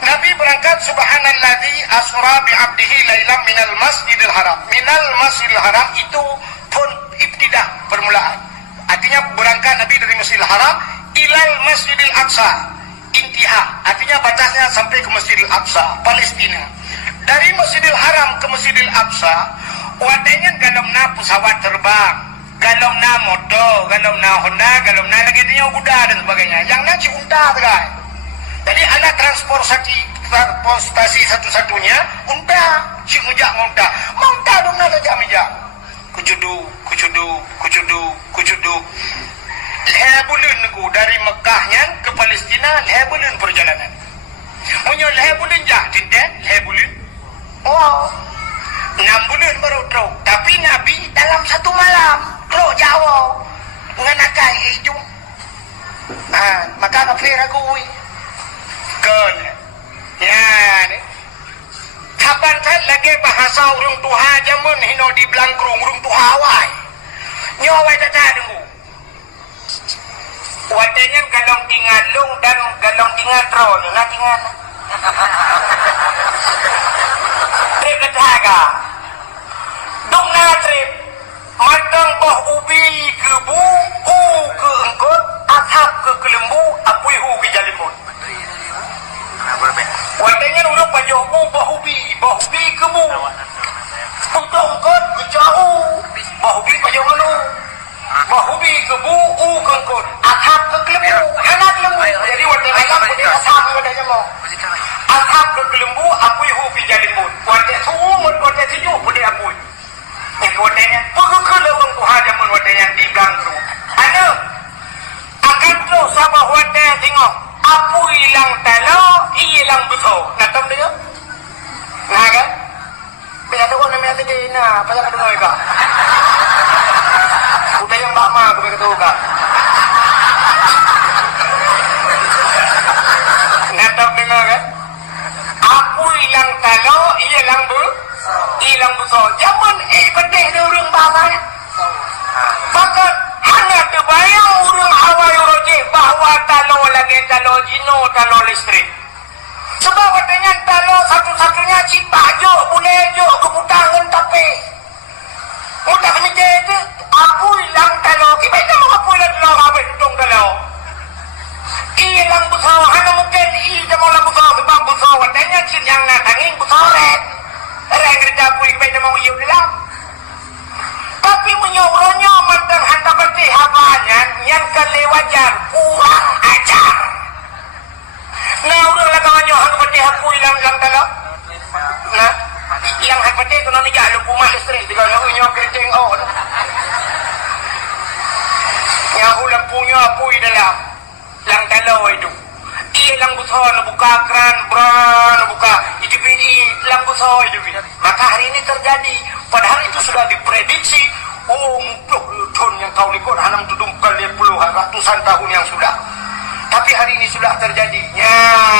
Nabi berangkat subhanallazi asra bi 'abdihi lailan minal masjidil haram. Minal masjidil haram itu pun ibtidah permulaan. Artinya berangkat Nabi dari Masjidil Haram ilal Masjidil Aqsa. Intiha, artinya batasnya sampai ke Masjidil Aqsa, Palestina. Dari Masjidil Haram ke Masjidil Aqsa, wadahnya galomna pesawat terbang, galomna motor, galomna Honda, galomna lagi dia kuda dan sebagainya. Yang nanti unta guys. Jadi alat transportasi satu-satunya unta, si mujak unta. Unta dong nak jam-jam. Kucudu. Lebulan aku dari Mekahnya ke Palestina, lebulan perjalanan. Punya lebulan jah, tidak lebulan. Oh, 6 bulan baru teruk. Tapi Nabi dalam 1 malam teruk Jawa mengenakai hijau. Maka kafir aku. Kan? Ya, ni. Kapan lagi bahasa urung Tuhan jamun hino di belangkrung urung Tuhan awai. Nyawai tak dengu. Waktu wadanya galong tingalong dan galong tingatron na tingan. Trip kataga. Dong na trip. Matang boh ubi ke bu, ke engkot, atap ke kelembu, apui hu ke jalimun. Wadanya urang pajoh bu, boh ubi ke bu. Putung engkot ke jauh, boh ubi pajoh ngelu. Bahubi ke bu, ke engkut, atap ke kelembu, anak lembu. Jadi wadai ayam wadai asam wadai mau. Atap ke kelembu, apui hu fi jalimun. Wadai suumut wadai sejuk wadai apui. Yang wadainya, ke lewang ku hajamun wadai yang digang tu. Ada, akan tu sama wadai tengok. Apui hilang talo, hilang betul. Natam dia? Nah kan? Biar tu orang yang tadi na, pasal ada mereka. Udah yang lama aku beritahu kak. Ngatap dengar kan? Aku hilang talo, hilang besar. Zaman pedih dia urang bahasa. Bahkan hanya terbayang urang awal roje bahawa talo lagi talo jino, talo listrik. Sebab dengan talo satu-satunya cipta jo, boleh jo kebutangan tapi. Mudah mikir itu, aku hilang talo. Kita tahu aku hilang talo, habis hitung talo. Hilang besar, hanya mungkin ia mau besar sebab besar. Wadanya cip yang nak angin besar red. Orang kerja pun kita mau ia bilang. Tapi menyuruhnya mantan hantar peti habanya yang kelewajar kurang ajar. Nah, udah lah kawannya hantar peti aku hilang talo. Nah. Yang hati tu nanti jalan rumah isteri jika nak unyo keriting oh. Yang ulang punya apui dalam lang talo itu. Ia lang besar nak buka keran, nak buka itu bini lang besar itu. Maka hari ini terjadi. Padahal itu sudah diprediksi. Oh, ton yang kau likut hanam tudung kali puluhan ratusan tahun yang sudah. Tapi hari ini sudah terjadi. Ya,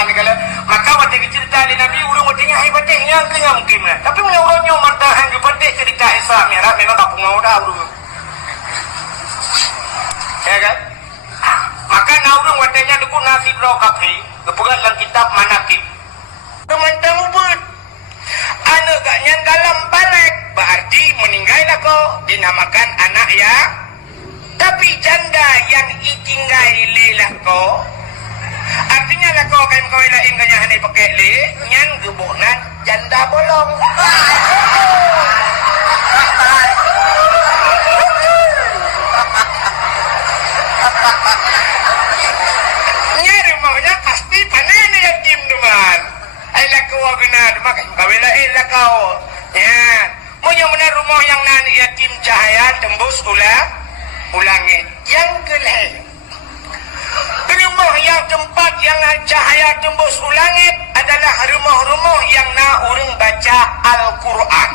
negala. Maka waktu cerita di Nabi urang wadanya hai badenya kena mungkin lah. Tapi urangnya mantahan ke badai cerita Islam merah memang tak punga dah urang. Ya kan? Maka urang wadanya deku nasib ro kafi, kepegat dalam kitab Manaqib. Teman-teman ubud. Anak gaknya dalam balik berarti meninggal kau dinamakan anak ya. Tapi janda yang itinggai lelah kau artinya lah kau akan kau lain kanya hanya pakai le nyan gebunan janda bolong. Nyari maunya pasti panen yatim teman. Ailah kau kena makan kau lain lah kau. Ya, punya benar rumah yang nan yatim cahaya tembus ulangit yang gelap. Rumah yang tempat yang cahaya tembus ulangit adalah rumah-rumah yang nak urang baca Al-Quran.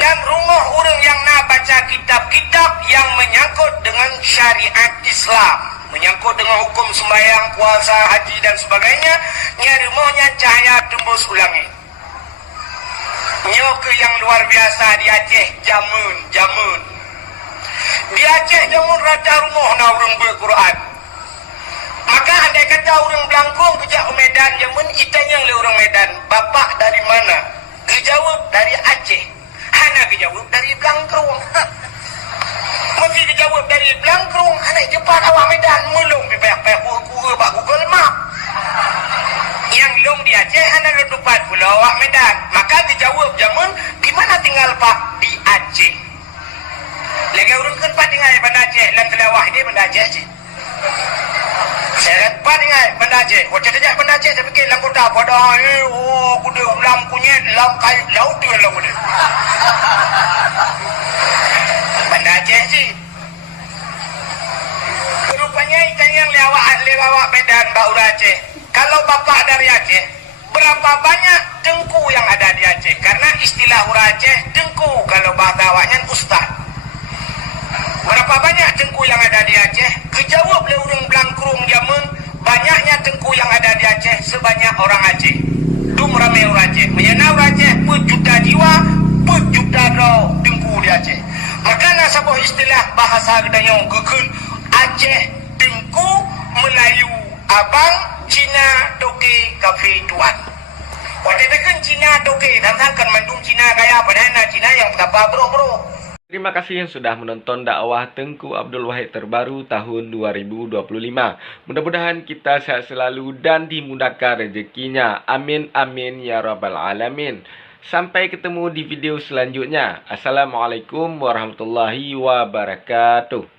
Dan rumah urang yang nak baca kitab-kitab yang menyangkut dengan syariat Islam, menyangkut dengan hukum sembahyang, puasa, haji dan sebagainya. Nya rumahnya cahaya tembus ulangit. Nya ke yang luar biasa di Aceh jamun. Di Aceh jamun raja rumah nak urang berquran. Maka andai kata orang Belangkong kejak Medan jamun itanya le orang Medan, bapak dari mana? Dijawab dari Aceh. Hana dijawab dari Belangkong. Mesti dijawab dari Belangkong, hana cepat awak Medan mulung pepek-pepek guru bak Google Map. Yang long di Aceh hana le tempat pula awak Medan. Maka dijawab jamun di mana tinggal Pak? Di Aceh. Lagi urang kan Pak tinggal di Banda Aceh, lan kelawah dia Banda Aceh je. Saya lepas dengan Banda Aceh. Wajah sejak Banda Aceh saya fikir lam kota pada kuda ulam kunyit lam kayu laut dia lah kuda. Banda Aceh sih. Rupanya ikan yang lewat Medan Baura Aceh. Kalau bapak dari Aceh, berapa banyak dengku yang ada di Aceh? Karena istilah orang Aceh dengku kalau bahasa awaknya ustaz. Berapa banyak tengku yang ada di Aceh? Kejawab oleh orang Belangkong jamun, banyaknya tengku yang ada di Aceh sebanyak orang Aceh. Dum ramai orang Aceh. Menyana orang Aceh berjuta jiwa, berjuta tengku di Aceh. Maka nak sebuah istilah bahasa gedanyong kekun Aceh tengku Melayu abang, Cina toke kafe tuan. Waktu tekan Cina toke, kan mandung Cina kaya padahal Cina yang berapa bro. Terima kasih yang sudah menonton dakwah Tengku Abdul Wahid terbaru tahun 2025. Mudah-mudahan kita sehat selalu dan dimudahkan rezekinya. Amin amin ya rabbal alamin. Sampai ketemu di video selanjutnya. Assalamualaikum warahmatullahi wabarakatuh.